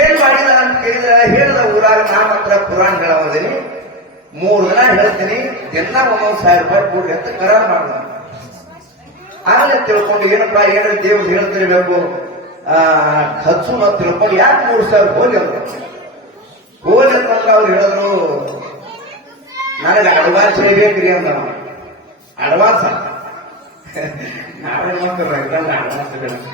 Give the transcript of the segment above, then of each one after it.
ಏನ್ ಮಾಡಿದ ಅಂತ ಕೇಳಿದ್ರೆ ಹೇಳಿದ ಊರಾಗ ನಾ ಮಾತ್ರ ಪುರಾಣ ಹೇಳೋದಿನಿ 3 ದಿನ ಹೇಳ್ತೀನಿ ದಿನ 1,000 ರೂಪಾಯಿ ಕೊಡ್ರಿ ಅಂತ ಕರಾರ ಮಾಡಿದ. ಆಮೇಲೆ ತಿಳ್ಕೊಂಡು ಏನಪ್ಪಾ ಏನ್ರ ದೇವ್ರು ಹೇಳ್ತಿರ್ಬೇಕು ಖರ್ಚು ನಾವು ತಿಳ್ಕೊಂಡು ಯಾಕೆ 3,000 ಹೋಗಿ ಅಂತಂದ್ರೆ ಅವ್ರು ಹೇಳಿದ್ರು ನನಗೆ ಅಡ್ವಾನ್ಸ್ ಬೇಕ್ರಿ ಅಂತ. ಅಡ್ವಾನ್ಸ್ ನಾವೇ ಅಡ್ವಾನ್ಸ್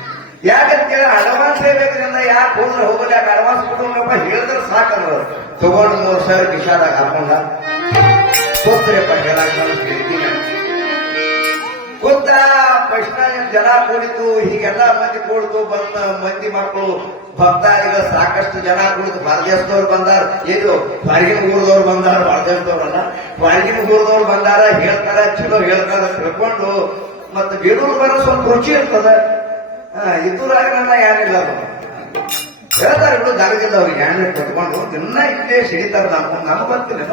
ಯಾಕಂತ ಕೇಳಿ ಅಡ್ವಾನ್ಸ್ ಬೇಕ್ರಿ ಅಂದ ಯಾಕೆ ಹೋದ್ರೆ ಹೋಗಲ್ಲ ಯಾಕೆ ಅಡ್ವಾನ್ಸ್ ಕೊಡೋಣಪ್ಪ ಹೇಳಿದ್ರೆ ಸಾಕಂದ್ರು ತಗೊಂಡು 3,000 ಕಿಶಾದಾಗ ಹಾಕೊಂಡ ಗೊತ್ತರಿಯಪ್ಪ ಹೇಳಕ್ ಗೊತ್ತ ಪ್ರಶ್ನ ಜನ ಕೂಡಿತು ಹೀಗೆಲ್ಲ ಮಂದಿ ಕೂಡಿತು ಬಂದ ಮಂದಿ ಮಕ್ಕಳು ಭಕ್ತಾರಿಗ ಸಾಕಷ್ಟು ಜನ ಕೂಡಿತು ಹೊರದೇಶದವ್ರು ಬಂದಾರ ಇದು ಹೊರಗಿನ ಊರದವ್ರು ಬಂದಾರ ಹೊರದೇಶದವ್ರಲ್ಲ ಹೊರಗಿನ ಊರದವ್ರು ಬಂದಾರ ಹೇಳ್ತಾರ ಚಲೋ ಹೇಳ್ತಾರ ತಿಳ್ಕೊಂಡು ಮತ್ತೆ ಬೇಡೂರು ಬರೋ ಸ್ವಲ್ಪ ರುಚಿ ಇರ್ತದ ಇದ್ದೂರಾಗ ನನ್ನ ಏನಿಲ್ಲ ಹೇಳ್ತಾರೆ ಬಿಡು ದಾರಿಗಿಲ್ಲ ಅವ್ರಿಗೆ ಏನೇ ಕಟ್ಕೊಂಡು ದಿನ ಇಲ್ಲೇ ಸಿಡಿತಾರ ನಮ್ಗೆ ಬರ್ತೀನಿ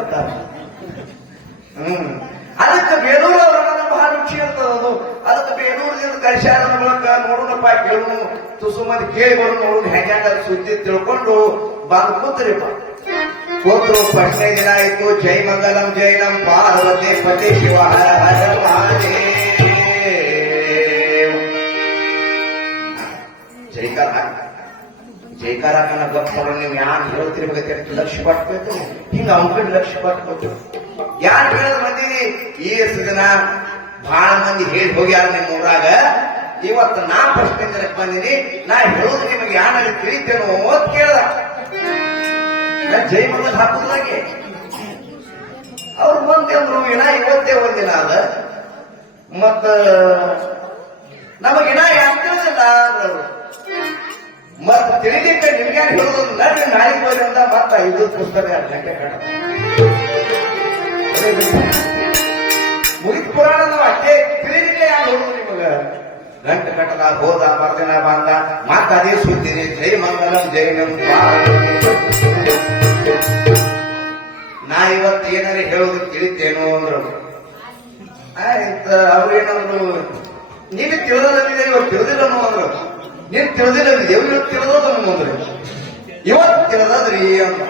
ಅದಕ್ಕೆ ಬೇಲೂರು ಅವರನ್ನ ಬಹಳ ರುಚಿ ಇರ್ತದ ಅದಕ್ಕೆ ಬೇಲೂರದಿಂದ ಕರ್ಸ್ಯಾರ ಮೂಲಕ ನೋಡೋಣಪ್ಪ ಕೇಳು ತುಸು ಮಂದಿ ಕೇಳಿ ಬರೋ ನೋಡೋಣ ಹೆಂಗ ಸುದ್ದಿ ತಿಳ್ಕೊಂಡು ಬಂದು ಕೂತ್ರಿಪ್ಪ ಕೂತ್ರು 15 ದಿನ ಆಯ್ತು. ಜೈ ಮಂಗಲಂ ಜೈ ನಂ ಪಾರ್ವತಿ ಪತಿ ಶಿವ ಹರ ಹರ ಮಹಾದೇವ್ ಜೈಕಾರ ಜೈಕಾರ ಗೊತ್ತವ್ರು ನೀವು ಯಾರು ಹೇಳ್ತಿರ್ಬೇಕು ಲಕ್ಷ ಪಟ್ಬೇಕು ಹಿಂಗ ಅವ್ನ ಲಕ್ಷ ಪಟ್ಬೇಕು ಯಾರು ಹೇಳದ್ ಬಂದಿರಿ ಈಸ್ ದಿನ ಬಹಳ ಮಂದಿ ಹೇಳಿ ಹೋಗ್ಯಾರ ನಿಮ್ಮ ಊರಾಗ. ಇವತ್ತು ನಾ ಪ್ರಶ್ನೆ ಜನಕ್ಕೆ ಬಂದಿನಿ ನಾ ಹೇಳೋದು ನಿಮಗೆ ಯಾರು ತಿಳಿತೇನೋ ಅಂತ ಕೇಳ್ದ ಜೈ ಮಂಗಲ್ ಹಾಕುದಾಗೆ ಅವ್ರು ಬಂದೆ ಅಂದ್ರು ಇನ್ನ ಇವತ್ತೇ ಒಂದಿನ ಅದ ಮತ್ತ ನಮಗಿನ ಯಾಕೆ ತಿಳಿದಿಲ್ಲ ಅಂದ್ರು ಮತ್ತ ತಿಳಿಲಿಕ್ಕೆ ನಿಮ್ಗೆ ಹೇಳೋದು ನಡ್ರಿ ನಾಳೆಗೆ ಹೋಗಿ ಅಂತ ಮತ್ತ 5 ಪುಸ್ತಕ ಗಂಟೆ ಕಾಣ ಮುಗಿದ ಪುರಾಣ ನಾವು ಅಷ್ಟೇ ತಿಳಿಲಿಕ್ಕೆ ಯಾರು ಹೋಗುದು ನಿಮಗ ಗಂಟೆ ಕಟ್ಟದ ಹೋದ ಮರ್ದಿನ ಬಂದ ಮತ್ತ ಅದೇ ಸುದ್ದಿನಿ ಜೈ ಮಂಗಲಂ ಜೈ ನಂ ನಾ ಇವತ್ತು ಏನಾರೇ ಹೇಳೋದು ತಿಳಿತೇನೋ ಅಂದ್ರು. ಆಯ್ತ ಅವ್ರೇನಂದ್ರು ನೀನು ತಿಳಿದಿದೆ ಇವತ್ತು ತಿಳಿದಿಲ್ಲನು ಅಂದ್ರು. ನೀನ್ ತಿಳಿದಿಲ್ಲ ದೇವ್ರು ತಿಳಿದೋದನ್ನು ಅಂದ್ರು. ಇವತ್ತು ತಿಳಿದ್ರಿ ಅಂತ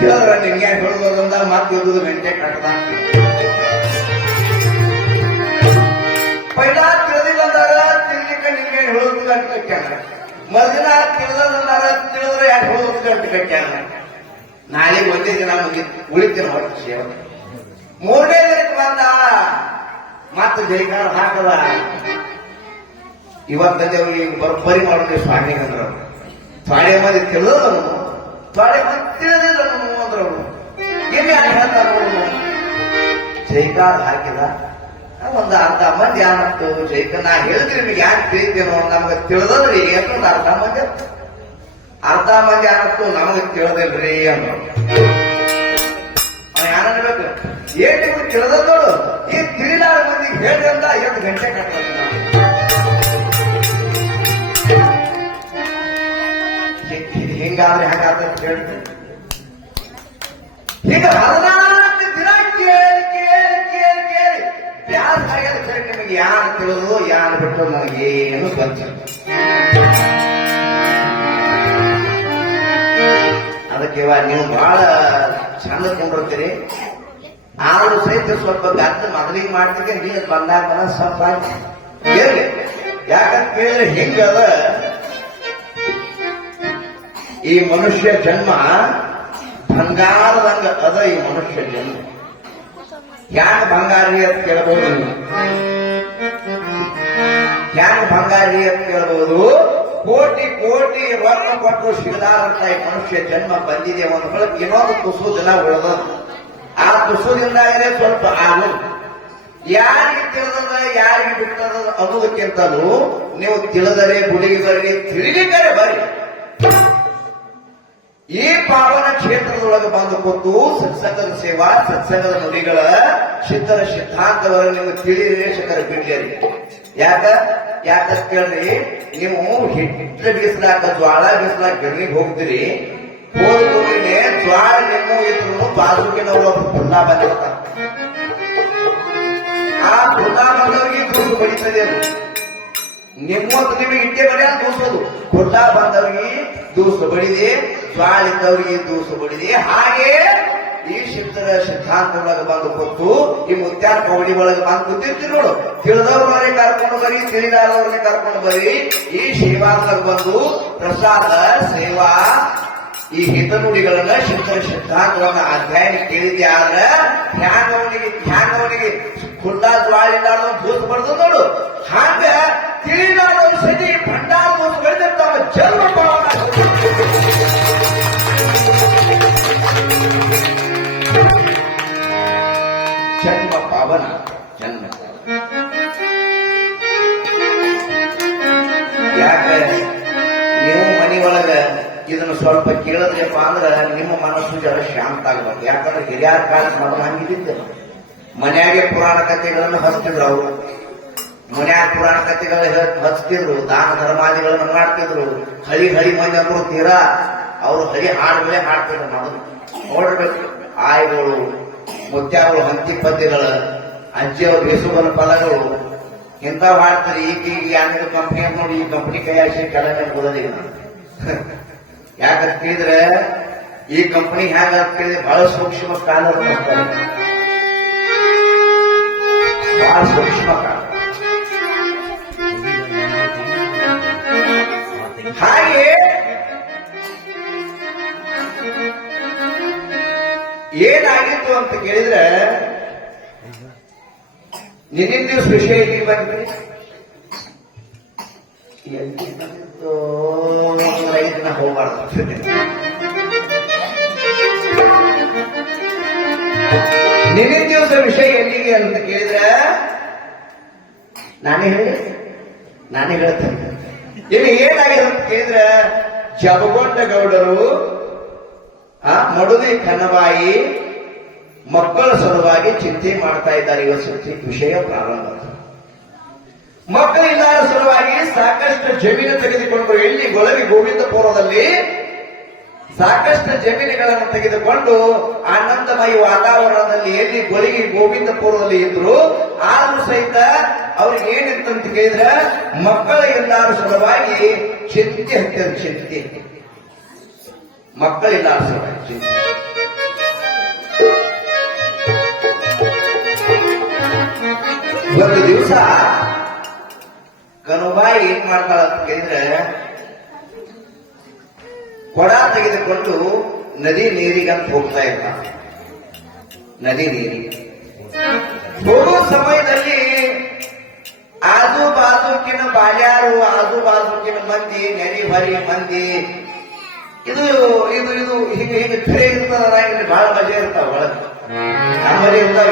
ತಿಳಿದ್ರ ನಿಮ್ಗೆ ಹೇಳೋದಂದ ಮತ್ತೆ ಇರುವುದು ಗಂಟೆ ಕಟ್ಟದ ಪೈಲಾ ತಿಳಿದಿಲ್ಲ ಅಂದಾಗ ತಿಳ್ಲಿಕ್ಕೆ ನಿಮ್ಗೆ ಹೇಳೋದು ಗಂಟೆ ಕಟ್ಟ್ಯಾನ. ಮರುದಿನ ತಿಳಿದಂದಾರ ತಿಳಿದ್ರೆ ಯಾಕೆ ಹೇಳೋದು ಗಂಟೆ ಕಟ್ಟ್ಯಾನ. ನಾಳೆ ಒಂದೇ ದಿನ ಉಳಿತೇನೆ ಹೊರತು ಸೇವೆ 3ನೇ ದಿನಕ್ಕೆ ಬಂದ ಮತ್ತೆ ಜೈಕಾರ ಹಾಕದ ಇವತ್ತಲ್ಲಿ ಅವ್ರಿಗೆ ಬರೋಬ್ಬರಿ ಮಾಡೋದು ಸ್ವಾಮಿ ಅಂದ್ರು. ಥಾಡೆ ಮಂದಿ ತಿಳಿದನು ಥಾಡೆ ಮಂದಿ ತಿಳಿದಿಲ್ಲ ಅಂದ್ರು. ಎಲ್ಲಿ ಹೇಳ್ತಾರ ಜೈಕಾರ ಹಾಕಿದ ಒಂದು ಅರ್ಧ ಮಂದಿ ಯಾನತ್ತು ಜೈಕ ನಾ ಹೇಳಿದ್ರಿ ನಿಮಗೆ ಯಾಕೆ ತಿಳಿತೇನೋ ನಮ್ಗೆ ತಿಳಿದ್ರಿ ಯಾಕಂದ್ರೆ ಅರ್ಧ ಮಂದಿ ಯಾನತ್ತು ನಮಗೆ ತಿಳಿದಿಲ್ರಿ ಅಂದ್ರು. ಯಾನಬೇಕು ಏನ್ ನಿಮ್ಗೆ ತಿಳಿದೋಡು ಈ ತಿಳಿಲಾರ ಮಂದಿಗೆ ಹೇಳಿ ಅಂತ 8 ಗಂಟೆ ಕಟ್ಟದ ಹಿಂಗಾದ್ರೆ ಹೆಂಗಾತ ಕೇಳ್ತೀನಿ. ಈಗ 14 ದಿನ ಕೇಳಿ ಬ್ಯಾಸ್ ಆಗ್ಯದ ಸರಿ ನಿಮಗೆ ಯಾರು ತಿಳಿದು ಯಾರು ಬಿಟ್ಟು ನನಗೇನು ಗೊತ್ತಿಲ್ಲ. ಅದಕ್ಕೆ ನೀವು ಬಹಳ ಚಂದ ಕೊಂಡಿರ್ತೀರಿ ಆದ್ರೂ ಸಹಿತ ಸ್ವಲ್ಪ ಗದ್ದು ಮೊದಲಿಗೆ ಮಾಡ್ತಿಗೆ ನೀರು ಬಂದಾಗ ಸ್ವಲ್ಪ ಇರ್ಲಿ. ಯಾಕಂತ ಕೇಳಿದ್ರೆ ಹಿಂಗದ ಈ ಮನುಷ್ಯ ಜನ್ಮ ಬಂಗಾರದಂಗ ಅದ. ಈ ಮನುಷ್ಯ ಜನ್ಮ ಯಾಕೆ ಬಂಗಾರಿ ಅಂತ ಕೇಳಬಹುದು ಯಾಕೆ ಬಂಗಾರಿ ಅಂತ ಕೇಳಬಹುದು. ಕೋಟಿ ಕೋಟಿ ರೊಕ್ಕ ಕೊಟ್ಟು ಸಿಗಲಾರಂತ ಈ ಮನುಷ್ಯ ಜನ್ಮ ಬಂದಿದೆ. ಒಂದು ಹೊಳಕ್ಕೆ ಇನ್ನೊಂದು ತುಸು ದಿನ ಉಳಿದ ಆ ತುಸುದಿಂದಾಗಲೇ ಸ್ವಲ್ಪ ಆಗೋದು. ಯಾರಿಗೆ ತಿಳಿದ ಯಾರಿಗೆ ಬಿಟ್ಟದ ಅನ್ನೋದಕ್ಕಿಂತಲೂ ನೀವು ತಿಳಿದರೆ ಗುಡಿಗೆ ಬರ್ರಿ ತಿಳಿಲಿಕ್ಕರೆ ಬರ್ರಿ. ಈ ಪಾವನ ಕ್ಷೇತ್ರದೊಳಗೆ ಬಂದು ಕೂತು ಸತ್ಸಂಗದ ಸೇವಾ ಸತ್ಸಂಗದ ನುಡಿಗಳ ಸಿದ್ಧರ ಸಿದ್ಧಾಂತವನ್ನು ನಿಮಗೆ ತಿಳಿದರೆ ಶಕರ ಬಿಡ್ಲಿ. ಯಾಕಂತ ಕೇಳ್ರಿ ನೀವು ಹಿಟ್ಟು ಬೀಸಲಾಕ ಜ್ವಾಳ ಬೀಸಲಾಕ ಗಿರಣಿಗೆ ಹೋಗ್ತೀರಿ. ಹೋಗ್ಬಿಟ್ಟಿನೇ ಜ್ವಾಳ ನಿಮ್ಮ ಇದ್ರು ಬಾಜುಕಿನವರು ಖುಲ್ಲಾ ಬಂದಿರ್ತಾರೆ. ಆ ಖುಲ್ಲಾ ಬಂದವರಿಗೆ ದೂರು ಬಡಿತದೆ ಅದು. ನಿಮ್ಮೊತ್ತು ನಿಮಗೆ ಇಟ್ಟೆ ಬರೆಯ ದೂಸೋದು ಖುಲ್ಲಾ ಬಂದವರಿಗೆ ದೂಸು ಬಡಿದೆ, ಜ್ವಾಳಿದ್ದವರಿಗೆ ದೂಸು ಬಡಿದೆ. ಹಾಗೆ ಈ ಸಿದ್ಧರ ಸಿದ್ಧಾಂತ ಒಳಗೆ ಬಂದು ಕೂತು ಈ ಮುತ್ಯಾರ ಕವಡಿ ಒಳಗೆ ಬಂದು ಕೂತಿರ್ತೀರಿ ನೋಡು. ತಿಳಿದವ್ರನ್ನೇ ಕರ್ಕೊಂಡು ಬರಿ, ತಿಳಿದಾದವ್ರನ್ನೇ ಕರ್ಕೊಂಡು ಬರಿ. ಈ ಸೇವಾದಾಗ ಬಂದು ಪ್ರಸಾದ ಸೇವಾ ಈ ಹಿತನುಡಿಗಳನ್ನ ಸಿದ್ಧರ ಸಿದ್ಧಾಂತವನ್ನ ಅಧ್ಯಯನ ಕೇಳಿದೆ. ಆದ್ರೆ ಹ್ಯಾಂಗವನಿಗೆ ಖುಲ್ಲ ಜ್ವಾಳಿಲ್ಲಾರ್ದ ದೂಸು ಬಡ್ದು ನೋಡು. ಹಾಗ ತಿಳಿದಾದ ಸತಿ ಭಂಡಾರ ದೂಸು ಬಡಿದ ತಮ್ಮ ಜನ್ಮ ಪಾವನ ಜನ್ಮ ಪಾವನ ಜನ್ಮ. ಯಾಕೆ ನೀವು ಮನಿ ಒಳಗ ಇದನ್ನು ಸ್ವಲ್ಪ ಕೇಳಿದ್ರಪ್ಪ ಅಂದ್ರೆ ನಿಮ್ಮ ಮನಸ್ಸು ಜರ ಶಾಂತ ಆಗ್ಬೇಕು. ಯಾಕಂದ್ರೆ ಹಿರಿಯರ ಕಾಲ ಮೊದಲು ಹಂಗಿದ್ದೆ. ಮನ್ಯಾಗೆ ಪುರಾಣ ಕಥೆಗಳನ್ನು ಹಚ್ತಿದ್ರು ಅವರು. ಮನ್ಯಾಗ ಪುರಾಣ ಕಥೆಗಳು ಹಚ್ತಿದ್ರು, ದಾನ ಧರ್ಮಾದಿಗಳನ್ನು ಮಾಡ್ತಿದ್ರು. ಹಳಿ ಮಂದಿ ಅಂದ್ರು ತೀರಾ ಅವರು ಹಳಿ ಹಾಡುಗಳೇ ಹಾಡ್ತಿದ್ರು. ಮೊದಲು ನೋಡ್ಬೇಕು, ಆಯ್ಗಳು, ಮುತ್ಯಾಗಳು, ಹಂತಿ ಪದ್ಯಗಳು, ಅಜ್ಜಿಯವ್ರ ಹೆಸುಬಲ ಫಲಗಳು ಇಂಥವು ಹಾಡ್ತಾರೆ. ಈಗ ಯಾರು ಕಂಪ್ನಿ ಅಂತ ನೋಡಿ ಈ ಕಂಪ್ನಿ ಕೈಯಾಗಿ ಕೆಳಗೆ ಓದೋದಿಲ್ಲ. ಯಾಕಂತ ಕೇಳಿದ್ರೆ ಈ ಕಂಪನಿ ಹೇಗ ಕೇಳಿದ್ರೆ ಬಹಳ ಸೂಕ್ಷ್ಮ ಕಾಲ ಮಾಡ್ತಾರೆ, ಬಹಳ ಸೂಕ್ಷ್ಮ ಕಾಲ. ಹಾಗೆ ಏನಾಗಿತ್ತು ಅಂತ ಕೇಳಿದ್ರೆ ನಿನ್ನಿನ ದಿವಸ ವಿಷಯ ಎಲ್ಲಿಗೆ ಬಂದ್ರಿ? ಎಲ್ಲಿ ಬಂದಿತ್ತು? 5 ದಿನ ಹೋಗ್ಬಾರ್ದು. ನಿನ್ನಿನ ದಿವಸ ವಿಷಯ ಎಲ್ಲಿಗೆ ಅಂತ ಕೇಳಿದ್ರೆ ನಾನೇ ಹೇಳ್ತೇನೆ. ಇಲ್ಲಿ ಏನಾಗಿದೆ ಅಂತ ಕೇಳಿದ್ರೆ ಜಬಗೊಂಡ ಗೌಡರು ಮಡುದಿ ಕನ್ನಬಾಯಿ ಮಕ್ಕಳ ಸಲುವಾಗಿ ಚಿಂತೆ ಮಾಡ್ತಾ ಇದ್ದಾರೆ. ಇವತ್ತು ವಿಷಯ ಪ್ರಾರಂಭ. ಮಕ್ಕಳಿಲ್ಲದ ಸಲುವಾಗಿ ಸಾಕಷ್ಟು ಜಮೀನು ತೆಗೆದುಕೊಂಡು ಎಲ್ಲಿ ಗೊಳವಿ ಗೋವಿಂದಪುರದಲ್ಲಿ ಸಾಕಷ್ಟು ಜಮೀನುಗಳನ್ನು ತೆಗೆದುಕೊಂಡು ಆನಂದಮಯ ವಾತಾವರಣದಲ್ಲಿ ಎಲ್ಲಿ ಗೊಳಗಿ ಗೋವಿಂದಪುರದಲ್ಲಿ ಇದ್ರು. ಆದ್ರೂ ಸಹಿತ ಅವ್ರಿಗೆ ಏನಿತ್ತಂತ ಕೇಳಿದ್ರೆ ಮಕ್ಕಳ ಇಲ್ಲದ ಸಲುವಾಗಿ ಚಿಂತೆ ಹತ್ತಿರ ಚಿಂತೆ. ಮಕ್ಕಳಿಲ್ಲದ ಸಲುವಾಗಿ ಚಿಂತೆ. ಒಂದು ದಿವಸ ಕನುಬಾಯಿ ಏನ್ ಮಾಡ್ತಾಳ ಅಂತ ಕೇಳಿದ್ರೆ ಕೊಡ ತೆಗೆದುಕೊಂಡು ನದಿ ನೀರಿಗಂತ ಹೋಗ್ತಾ ಇದ್ದ. ನದಿ ನೀರಿಗೆ ಹೋಗುವ ಸಮಯದಲ್ಲಿ ಆಜು ಬಾಜುಕಿನ ಬಾಳ್ಯಾರು, ಆಜು ಬಾಜುಕಿನ ಮಂದಿ, ನೆರಿ ಹೊರಿ ಮಂದಿ ಇದು ಇದು ಇದು ಹೀಗೆ ಫಿರೆ ಇರ್ತದ. ಇಲ್ಲಿ ಬಹಳ ಮಜಾ ಇರ್ತಾವ ಒಳಗೆ, ನಮ್ಮಲ್ಲಿ ಇರ್ತಾವ.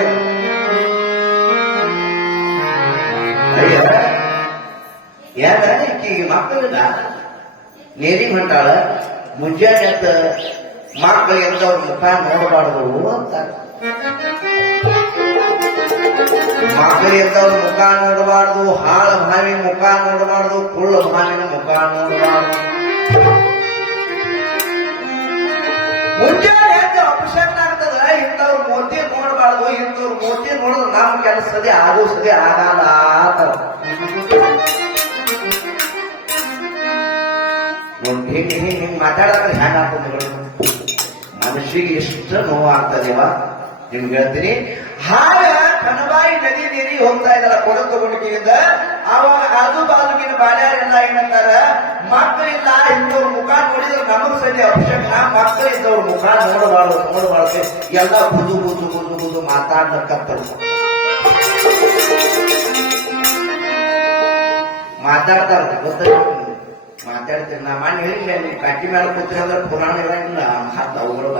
ಯಾರ ಈಗ ಮಕ್ಕಳಿಲ್ಲ ನೇರಿ ಹೊಂಟಾಳ. ಮುಂಜಾನೆ ಅಂತ ಮಕ್ಕಳು ಎಂದವ್ರ ಮುಖ ನೋಡಬಾರ್ದು ಅಂತ. ಮಕ್ಕಳು ಎಂದವ್ರ ಮುಖ ನೋಡಬಾರ್ದು, ಹಾಳ ಭಾವಿನ ಮುಖ ನೋಡಬಾರ್ದು, ಕುಳ್ಳ ಭಾವಿನ ಮುಖ ನೋಡಬಾರ್ದು. ಮುಂಜಾನೆ ಅಂತ ಅಪಶಕ್ನ ಆಗ್ತದ. ಇಂಥವ್ರ ಮೋತಿ ನೋಡಬಾರ್ದು, ಇಂಥವ್ರ ಮೋತಿ ನೋಡಿದ್ರೆ ನಮ್ಮ ಕೆಲಸದೇ ಆಗೋ ಸದೇ ಆಗಲ್ಲ ಅಂತ. ಹಿಂಗ್ ಮಾತಾಡಿದ್ರೆ ಹ್ಯಾಂಗಾಗ್ತದೆ ಮನುಷ್ಯಗೆ ಎಷ್ಟು ನೋವಾಗ್ತದೇವ ನಿಮ್ಗೆ ಹೇಳ್ತೀನಿ. ಹಾಗ ಕನಬಾಯಿ ನದಿ ನೀರಿ ಹೋಗ್ತಾ ಇದ್ದಾರ ಕೊಡ ತಗೊಂಡಿಯಿಂದ. ಅವಾಗ ಆಜು ಬಾಜುಗಿನ ಬಾಳ್ಯಾರೆಲ್ಲ ಏನಂತಾರ, ಮಕ್ಕಳಿಲ್ಲ ಇಂಥವ್ರ ಮುಖ ನೋಡಿದ್ರೆ ನಮಗ್ ಸರಿ ಅಪಶಕ್ನ. ಮಕ್ಕಳು ಇದ್ದವ್ರ ಮುಖ ನೋಡಬಾರ್ದು ಎಲ್ಲ ಬುದು ಮಾತಾಡ್ಲಕ್ಕಂತಾರೆ. ಮಾತಾಡ್ತಾರ ಮಾತಾಡ್ತೀನಿ. ನಾ ಮಣ್ಣು ಹೇಳಿಲ್ಲ, ನೀವು ಕಟ್ಟಿ ಮೇಲೆ ಕೂತ್ರಿ ಅಂದ್ರೆ ಪುರಾಣ ಇರಂಗಿಲ್ಲ. ಹತ್ತು ಅವುಗಳು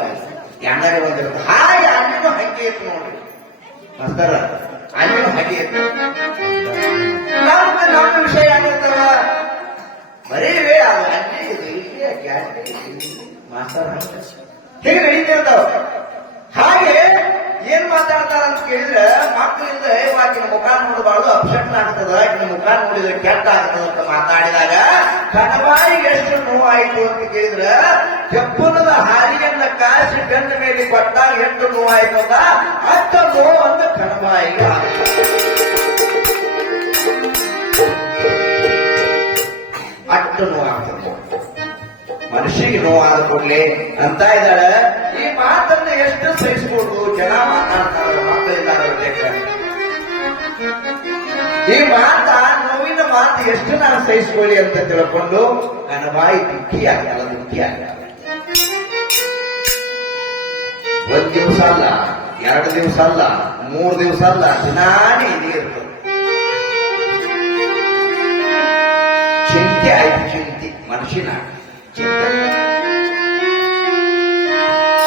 ಹೆಂಗಾರೆ ಬಂದಿರುತ್ತೆ. ಹಾಗೆ ಅಲ್ಲಿನೂ ಹಂಗೆ ಇತ್ತು ನೋಡ್ರಿ ಮಾಸ್ತರ, ಅಲ್ಲಿನೂ ಹಾಗೆ ಇತ್ತು. ನಮ್ಮ ವಿಷಯ ಏನಿರ್ತಾವ ಬರೀ ಅದು ಅಲ್ಲಿ ಮಾಸ್ತರ ಹೀಗೆ ನಡೀತಿರ್ತಾವ. ಹಾಗೆ ಏನ್ ಮಾತಾಡ್ತಾರ ಅಂತ ಕೇಳಿದ್ರೆ ಮಕ್ಕಳಿಂದ ಆಕಿನ ಮುಖ ನೋಡಬಾರ್ದು, ಅಪಶಕ್ನ ಆಗ್ತದ, ಆಕಿನ ಮುಖ ನೋಡಿದ್ರೆ ಕೆಟ್ಟ ಆಗ್ತದ ಅಂತ ಮಾತಾಡಿದಾಗ ಕನಬಾಯಿಗೆ ಎಷ್ಟು ನೋವಾಯಿತು ಅಂತ ಕೇಳಿದ್ರೆ ಕೆಪ್ಪನದ ಹಾಲಿಯನ್ನ ಕಾಸಿ ಬೆನ್ನ ಮೇಲೆ ಕೊಟ್ಟಾಗ ಎಷ್ಟು ನೋವಾಯಿತು ಅಂತ ಅಷ್ಟ ನೋವು ಅಂತ ಕನಬಾಯಿಗೆ ಅಷ್ಟು ನೋವಾಗ್ತದೆ. ಮನುಷ್ಯಗೆ ನೋವಾದ ಕೂಡಲೇ ಅಂತ ಇದ್ದಾಳೆ. ಈ ಮಾತನ್ನ ಎಷ್ಟು ಸಹಿಸ್ಬೋದು? ಜನ ಮಾತಾಡ್ತಾರೆ, ಮಕ್ಕಳಿದ್ದಾರೆ. ಈ ನೋವಿನ ಮಾತು ಎಷ್ಟು ನಾನು ಸಹಿಸ್ಕೊಳ್ಳಿ ಅಂತ ತಿಳ್ಕೊಂಡು ನನ್ನ ಬಾಯಿ ದುಃಖಿ ಆಗಲ್ಲ, ದುಃಖಿ ಆಗಲ್ಲ. ಒಂದ್ ದಿವಸ ಅಲ್ಲ, 2 ದಿವಸ ಅಲ್ಲ, 3 ದಿವಸ ಅಲ್ಲ, ದಿನಾನೇ ಇದೇ ಇರ್ತದೆ. ಚಿಂತೆ ಆಯ್ತು, ಚಿಂತೆ ಮನುಷ್ಯನ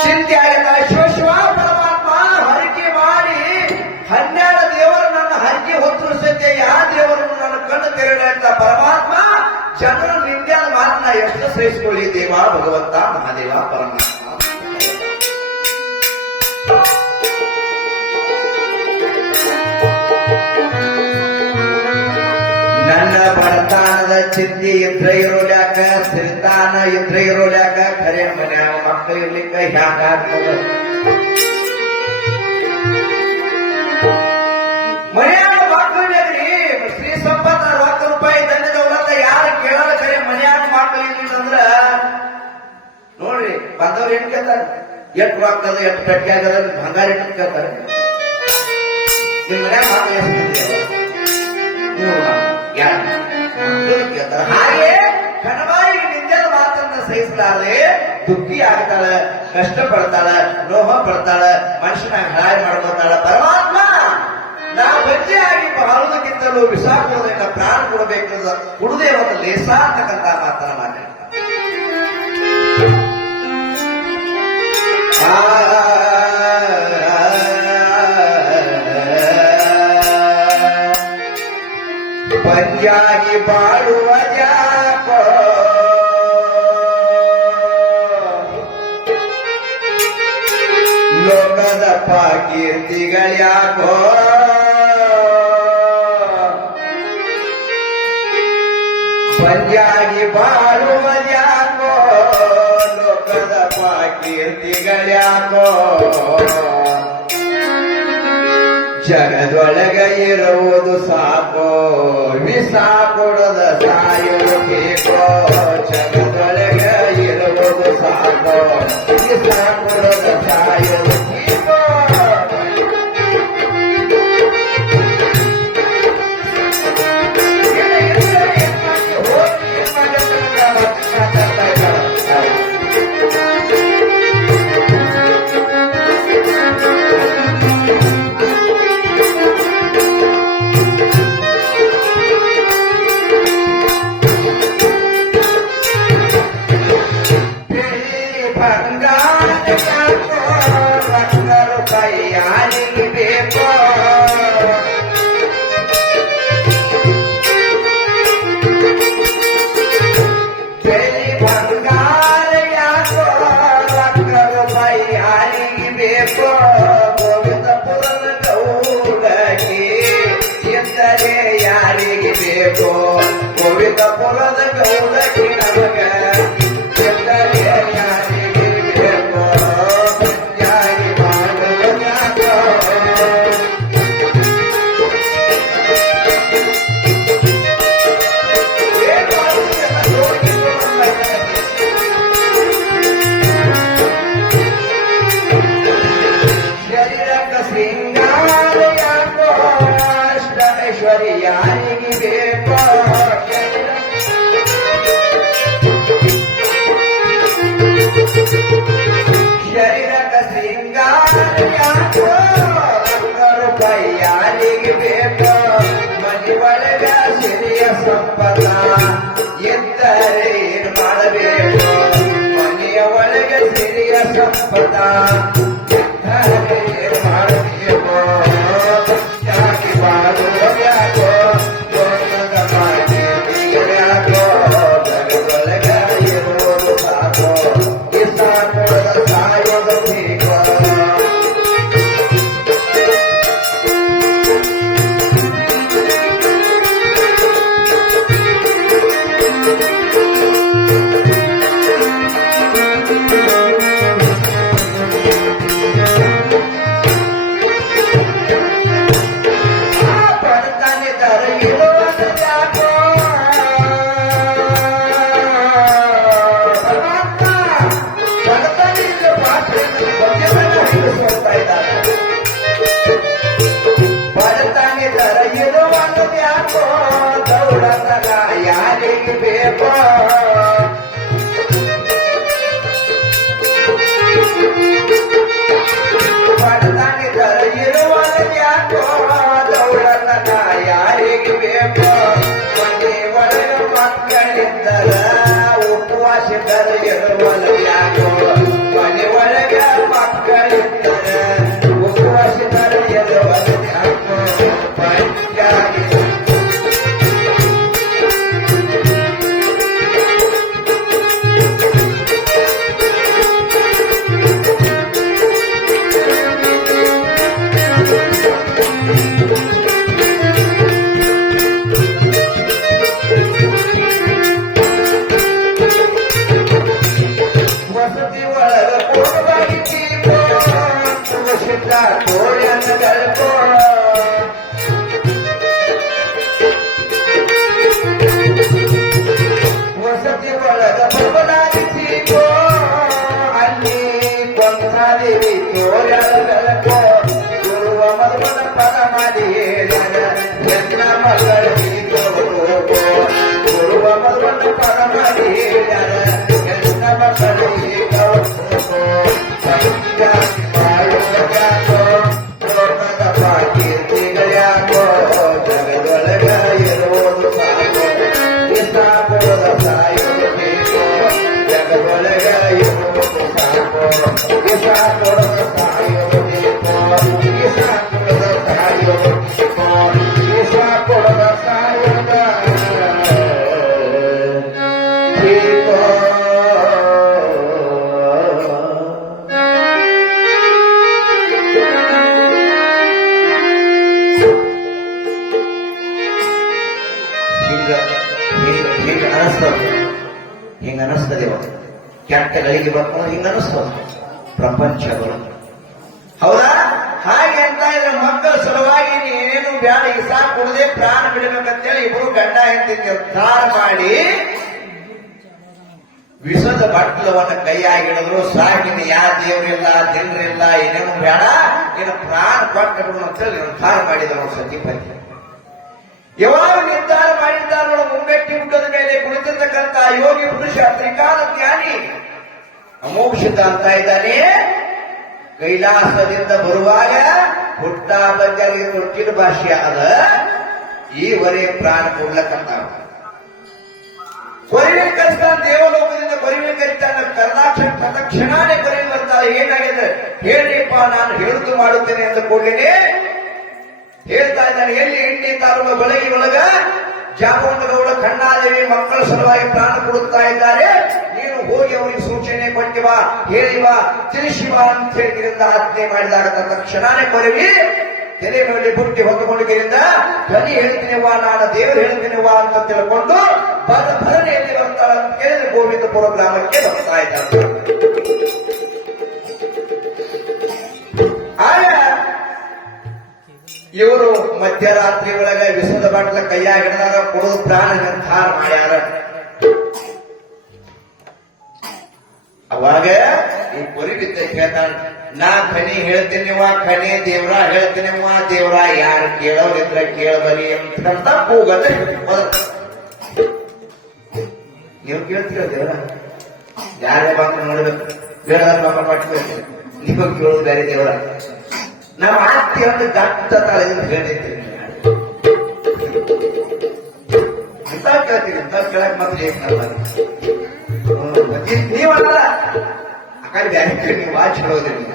ಚಿಂತೆ ಆಯ್ತ. ಶಿವ ಪರಮಾತ್ಮ ಹರಕೆ ಮಾಡಿ 12 ದೇವರು ನನ್ನ ಹರಕೆ ಹೊತ್ತು ಸತ್ಯ ಯಾವ ದೇವರು ನನ್ನ ಕಣ್ಣು ತೆರೆದ ಪರಮಾತ್ಮ ಜನರ ನಿಂದ್ಯಾದ ಮಾತನ್ನ ಎಷ್ಟು ಸಹಿಸಿಕೊಳ್ಳಿ ದೇವ ಭಗವಂತ ಮಹಾದೇವ ಪರಮಾತ್ಮ. ನನ್ನ ಬಡತಾನದ ಚಿಂತೆ ಇದ್ರ ಇರೋಲ್ಯಾಕ, ಸಿರಿತಾನ ಇದ್ರ ಇರೋಲ್ಯಾಕ, ಖರೆ ಮನ್ಯಾಗ ಮಕ್ಕಳು ಇರ್ಲಿಕ್ಕ ಹ್ಯಾಂಗಾಗ್ತದ? ಮನ್ಯಾಗ ಮಕ್ಕಳಿದ್ರಿ ಶ್ರೀ ಸಂಪತ್ತ 60 ರೂಪಾಯಿ ದಂಡ ದೌಲತ್ತ ಯಾರು ಕೇಳಲ್ಲ. ಖರೆ ಮನ್ಯಾಗ ಮಕ್ಕಳು ಇರ್ಲಿಲ್ಲ ಅಂದ್ರ ನೋಡ್ರಿ ಬಂದವ್ರು ಏನ್ ಕೇಳ್ತಾರೆ? ಎಷ್ಟು ರೊಕ್ಕ ಅದ, ಎಷ್ಟು ಪೆಟ್ಟಿ ಆಗದ, ಬಂಗಾರ ಇಟ್ಟು ಕೇಳ್ತಾರೆ. ನಿಮ್ ಮನ್ಯಾಗ ಮಕ್ಕಳು ಎಷ್ಟು ಕೇಳ್ತಾರೆ. ಹಾಗೆ ಕಣಬಾಯಿಗೆ ನಿಂದೆದ ಮಾತನ್ನ ಸಹಿಸಲಾರೆ ದುಃಖಿ ಆಗ್ತಾಳ, ಕಷ್ಟ ಪಡ್ತಾಳ, ನೋಹ ಪಡ್ತಾಳ, ಮನುಷ್ಯನಾಗ ಹಾಳು ಮಾಡ್ಕೊತಾಳ. ಪರಮಾತ್ಮ ನಾ ಬಜ್ಜೆ ಆಗಿ ಬಾಳುವುದಕ್ಕಿಂತಲೂ ವಿಷ ಕೊಡೋದ್ರಿಂದ ಪ್ರಾಣ ಕೊಡಬೇಕು, ಕುಡುದೇ ಒಂದು ಲೇಸ ಅಂತಕ್ಕಂಥ ಮಾತನ್ನ ಮಾತಾಡ್ತಾಳೆ. ಪಂಜಾಗಿ ಬಾಳುವ ಜಾಕೋ ಲೋಕದ ಕೀರ್ತಿಗಳ್ಯಾಕೋ ಪಂಜಾಗಿ ಬಾಳುವ ಜಾಕೋ ಲೋಕದ ಕೀರ್ತಿಗಳ್ಯಾಕೋ ಜಗದೊಳಗ ಇರುವುದು ಸಾಕೋ ವಿಷ ಕೊಡದ ಸಾಯುವುದು ಬೇಕೋ. ಜಗದೊಳಗ ಇರುವುದು ಸಾಕೋ ವಿಷ ಕೊಡದ ಸಾಯುವುದು ಬೇಕೋ. ಯಾರಿಗೆ ಬೇಕೋ ಗೋವಿಂದಪುರದ ಗೌಡಕ್ಕೆ ನಮಗ ಎಂದರೆ ಯಾರಿಗೆ ಬೇಕೋ ಯಾರಿ ಮಾಡುವ ಯಾಕೋ. ಶರೀರಕ ಸಿಂಗಾರ ಯಾಕೋ ಯಾರಿಗೆ ಬೇಕೋ ಶರೀರಕ ಸಿಂಗಾರ ಯಾಕೋ ರೂಪಾಯಿ ಯಾರಿಗೆ ಬೇಕೋ ಮನೆ ಒಳಗ ಸಿರಿಯ ಸಂಪದ ಎಂದರೆ ಏನ್ ಮಾಡಬೇಕು ಮನೆಯ ಒಳಗ ಸಿರಿಯ ಸಂಪದ ಎಂದರೆ ಏನ್ ಮಾಡಬೇಕು ಯಾಕೆ ಮಾಡುವ ಯಾಕೋ ಲೋಕದ ಯಾಕೋ ಜಗದೊಳಗ ಇರುವುದು ಸಾಕೋ ಇಷ್ಟ ಕೊಡದ ಸಾಯೋದು ಬೇಕೋ. ಪರಮಾತ್ಮ ಯಾಕೋ ಮನೆ ಒಳಗ ಮಕ್ಕಳಿದ್ದರೆ ಉಪವಾಸಿತರ ಎದುರು ಯಾಕೋ ಪಂಚಾಗಿ ವಸತಿ ಒಳಗ ಬಬಲಾಗಿದ್ದೀಕೋ ಅಲ್ಲಿ ಕೊಂದ್ರಾದೇವಿ ತೋರಳಗಲಕೋ ಗುರುವ ಮದುವನ ಪದ ಮಾಡಿ ಹೇಳಿದ ಎಲ್ಲ ಮಗಳಿಗೆ ಗುರುವ ಮದುವನ ಪದ ಮಾಡಿ ಹೇಳಿದ ಎಲ್ಲ ಮಕ್ಕಳಿಗೆ ಕೀರ್ತಿಗಳ್ಯಾಕೋ ಜಗದೊಳಗ ಇರುವುದು ಸಾಕು ಸಾಯೋದು ಬೇಕು ಜಗದೊಳಗ ಇರುವುದು ಸಾಕು ಸಾಯೋದು ಬೇಕು ಸಾಯೋದು ಬೇಕು ಸಾಯೋದ ಬೇಕು ಹಿಂಗ ಅನಿಸ್ತದೆ ಕೆಟ್ಟ ಗಳಿಗೆ ಬರ್ಕೊಂಡು ಹಿಂಗ ಅನಿಸ್ತದ ಪ್ರಪಂಚಗಳು ಹೌದಾ ಹಾಗೆ ಅಂತ ಇದ್ರೆ ಮಕ್ಕಳ ಸಲುವಾಗಿ ನೀನೇನು ಬ್ಯಾಡ ಇಸಾ ಕೊಡದೆ ಪ್ರಾಣ ಬಿಡಬೇಕಂತೇಳಿ ಇಬ್ರು ಗಂಡ ಹೆಂಡತಿ ನಿರ್ಧಾರ ಮಾಡಿ ವಿಷದ ಬಟ್ಲವನ್ನ ಕೈಯಾಗಿಡಿದ್ರು ಸಾಕಿನ ಯಾವ ದೇವರಿಲ್ಲ ಜನರಿಲ್ಲ ಏನೇನು ಬೇಡ ನೀನು ಪ್ರಾಣ ಕೊಟ್ಟು ಬಿಡು ಅಂತೇಳಿ ನಿರ್ಧಾರ ಮಾಡಿದ್ರು ಸತಿಪತಿ ಯಾವಾಗ ನಿರ್ಧಾರ ಮಾಡಿದ್ದಾರೋ ಮುಂಗಟ್ಟಿ ಗುಡ್ಡದ ಮೇಲೆ ಕುಳಿತಿರ್ತಕ್ಕಂಥ ಯೋಗಿ ಪುರುಷ ತ್ರಿಕಾಲ ಜ್ಞಾನಿ ಅಮೋಕ್ಷಿತ ಅಂತ ಇದ್ದಾನೆ ಕೈಲಾಸದಿಂದ ಬರುವಾಗ ಹುಟ್ಟ ಬಂಜಾರಿಗೆ ತೊಟ್ಟಿನ ಭಾಷೆ ಅದ ಈವರೆ ಪ್ರಾಣ ಕೊಡ್ಲಕ್ಕಂತ ಕೊರಿವೆ ಕಲಿಸ್ತಾನ ದೇವಲೋಕದಿಂದ ಕೊರಿವೆ ಕಲಿತಾನ ಕರ್ನಾಟಕ ತಕ್ಷಣನೇ ಕೊರಿವೆ ಬರ್ತಾರೆ ಏನಾಗಿದೆ ಹೇಳ್ರಿಪ್ಪ ನಾನು ಹೇಳುದು ಮಾಡುತ್ತೇನೆ ಎಂದು ಕೂಡಲೇ ಹೇಳ್ತಾ ಇದ್ದಾನೆ ಎಲ್ಲಿ ಎಣ್ಣೆ ತಾಲೂಕ ಬೆಳಗಿ ಒಳಗ ಜಾಮುಂಡಗೌಡ ಕಣ್ಣಾದೇವಿ ಮಕ್ಕಳ ಸಲುವಾಗಿ ಪ್ರಾಣ ಕೊಡುತ್ತಾ ಇದ್ದಾರೆ ನೀನು ಹೋಗಿ ಅವರಿಗೆ ಸೂಚನೆ ಕೊಟ್ಟಿವಾ ಹೇಳಿವಾ ತಿಳಿಸಿವಾ ಅಂತ ಹೇಳಿದ್ರಿಂದ ಆಜ್ಞೆ ಮಾಡಿದಾಗ ತಕ್ಷಣನೇ ಕೊರವಿ ತಲೆ ಮೇಲೆ ಬುಟ್ಟಿ ಹೊತ್ತುಕೊಂಡಿದ್ದರಿಂದ ಧ್ವನಿ ಹೇಳ್ತೀನಿವಾ ನಾನು ದೇವರು ಹೇಳ್ತೀನಿವಾ ಅಂತ ತಿಳ್ಕೊಂಡು ಭರನೆಯಲ್ಲಿ ಬರ್ತಾಳ ಅಂತ ಕೇಳಿದ್ರೆ ಗೋವಿಂದಪುರ ಗ್ರಾಮಕ್ಕೆ ಬರ್ತಾ ಇದ್ದಾರೆ ಇವರು ಮಧ್ಯರಾತ್ರಿ ಒಳಗ ವಿಷದ ಬಾಟ್ಲ ಕೈಯಾಗ ಹಿಡಿದಾಗ ಕೊಡೋದು ಪ್ರಾಣ ನಿರ್ಧಾರ ಮಾಡ್ಯಾರ ಅವಾಗ ಈ ಕೊರಿ ಬಿದ್ದ ಕೇಳ್ತಾನ ನಾ ಖನಿ ಹೇಳ್ತೀನಿವಾ ಖನಿ ದೇವ್ರ ಹೇಳ್ತೀನಿವಾ ದೇವ್ರ ಯಾರು ಕೇಳೋದಿದ್ರ ಕೇಳಬರಿ ಅಂತ ಕೂಗದ ನೀವು ಕೇಳ್ತೀರ ದೇವ್ರ ಯಾರೇ ಬಂದು ನೋಡ್ಬೇಕು ಬೇಡ ಮಾಡ್ಬೇಕು ನಿಮಗ್ ಕೇಳೋದು ಬೇರೆ ದೇವ್ರ ನಮ್ಮ ಆತ್ಮೀಯವನ್ನು ದಟ್ಟ ತಾಳದಿಂದ ಹೇಳಿದ್ದೀನಿ ಅಂತ ಕೇಳ್ತೀನಿ ಅಂತ ಕೇಳಕ್ ಮಾತ್ರ ನೀವಲ್ಲ ಆ ಕಡೆ ಬ್ಯಾರೆ ನೀವು ವಾಚ್ ಹೇಳೋದಿಲ್ಲ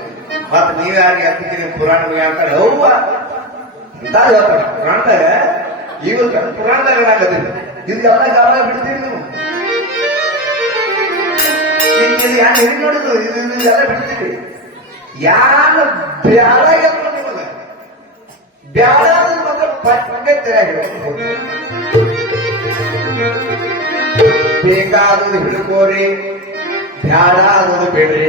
ಮತ್ ನೀವ್ ಯಾರಿಗೆ ಹತ್ತಿದ್ದೀನಿ ಪುರಾಣ ಹೇಳ್ತಾರೆ ಹೌವ ಅಂತ ಹೇಳ್ತಾರೆ ಪುರಾಣದಾಗ ಈಗ ಪುರಾಣದಾಗ ಏನಾಗತ್ತಿಲ್ಲ ಇದೆಲ್ಲ ಕಾಲ ಬಿಡ್ತೀರಿ ನೀವು ಯಾರು ಹೆಂಗ್ ನೋಡುದು ಇದೆಲ್ಲ ಬಿಡ್ತೀರಿ ಯಾರ ಬ್ಯಾಡ ನಿಮಗ ಬ್ಯಾಡ ಮಾತ್ರ ಪಟ್ಟೆ ಬೇಕಾದದು ಹಿಡ್ಕೋರಿ ಬ್ಯಾಡ ಅನ್ನೋದು ಬೇಡ್ರಿ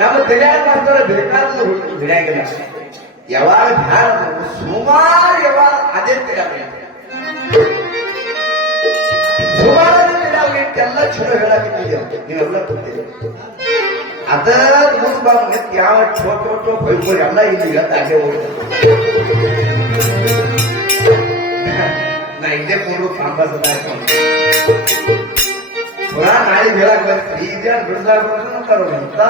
ನಮ್ಮ ತಲೆಯಾಗ ಮಾಡ್ತಾರೆ ಬೇಕಾದದು ಬಿಡಂಗಿಲ್ಲ ಯಾವಾಗ ಬ್ಯಾಡ ಸುಮಾರು ಯಾವಾಗ ಅದೇ ತಿಳಿಯ ಸುಮಾರು ಇಟ್ಟೆಲ್ಲ ಚಲೋ ಹೇಳಾಕಿದ್ದೀವಿ ನೀವೆಲ್ಲ ಗೊತ್ತಿದೆ ಅದ ಮುಂದ್ ಯಾವ ಚೋಟ ಬೈಕೋರಿ ಎಲ್ಲ ಇಲ್ಲಿ ಇವತ್ತು ಹಾಗೆ ಹೋಗ್ತದೆ ನಾ ಇದೇ ಮೂರು ಕಾಂಬಾಸದ ಪುರಾ ನಾಳೆ ಹೇಳಕ್ ಬರ್ತೀವಿ ಈಗ ಬಿಡ್ದಾಡ್ಬಿಟ್ಟು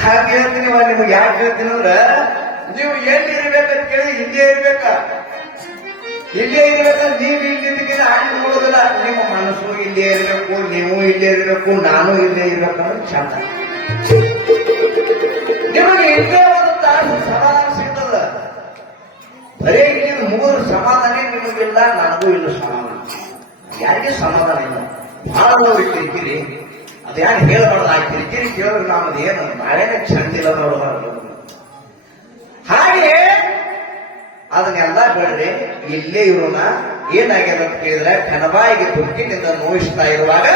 ಹಾಗೆ ಹೇಳ್ತೀನಿ ನಿಮ್ಗೆ ಯಾಕೆ ಹೇಳ್ತೀನಿ ಅಂದ್ರ ನೀವು ಎಲ್ಲಿ ಇರ್ಬೇಕಂತ ಕೇಳಿ ಹಿಂದೆ ಇರ್ಬೇಕ ಇಲ್ಲೇ ಇರ್ಬೇಕಂದ್ರೆ ನೀವು ಇಲ್ಲಿದ್ದಕ್ಕಿಂತ ಆಗಿ ನೋಡೋದಿಲ್ಲ. ನಿಮ್ಮ ಮನಸ್ಸು ಇಲ್ಲೇ ಇರಬೇಕು, ನೀವು ಇಲ್ಲೇ ಇರಬೇಕು, ನಾನು ಇಲ್ಲೇ ಇರ್ಬೇಕನ್ನೋದು ಚಂದ. ನಿಮಗೆ ಇಲ್ಲೇ ಒಂದು ತಾಸು ಸಮಾಧಾನ ಸಿಗ್ತದ. ಬರೀ ಇಲ್ಲಿ ಮೂರು ಸಮಾಧಾನ ನಿಮಗಿಲ್ಲ, ನನಗೂ ಇಲ್ಲ ಸಮಾಧಾನ. ಯಾರಿಗೆ ಸಮಾಧಾನ ಇಲ್ಲ? ಬಹಳ ನೋಡಿ ಕಿರಿಕಿರಿ. ಅದ್ಯಾರು ಹೇಳಬಾರ್ದು. ಆ ಕಿರಿಕಿರಿ ಕೇಳಿದ್ರೆ ನಮ್ಮದು ಏನು ನಾವೇನೇ ಚಂದಿಲ್ಲ ನೋಡಬಾರ್ದು. ಹಾಗೆ ಅದನ್ನೆಲ್ಲ ಬೇಡ್ರಿ, ಇಲ್ಲೇ ಇರೋಣ. ಏನಾಗ್ಯದ ಅಂತ ಕೇಳಿದ್ರೆ, ಕನಬಾಯಿಗೆ ತುರ್ಕಿನಿಂದ ನೋಯಿಸ್ತಾ ಇರುವಾಗ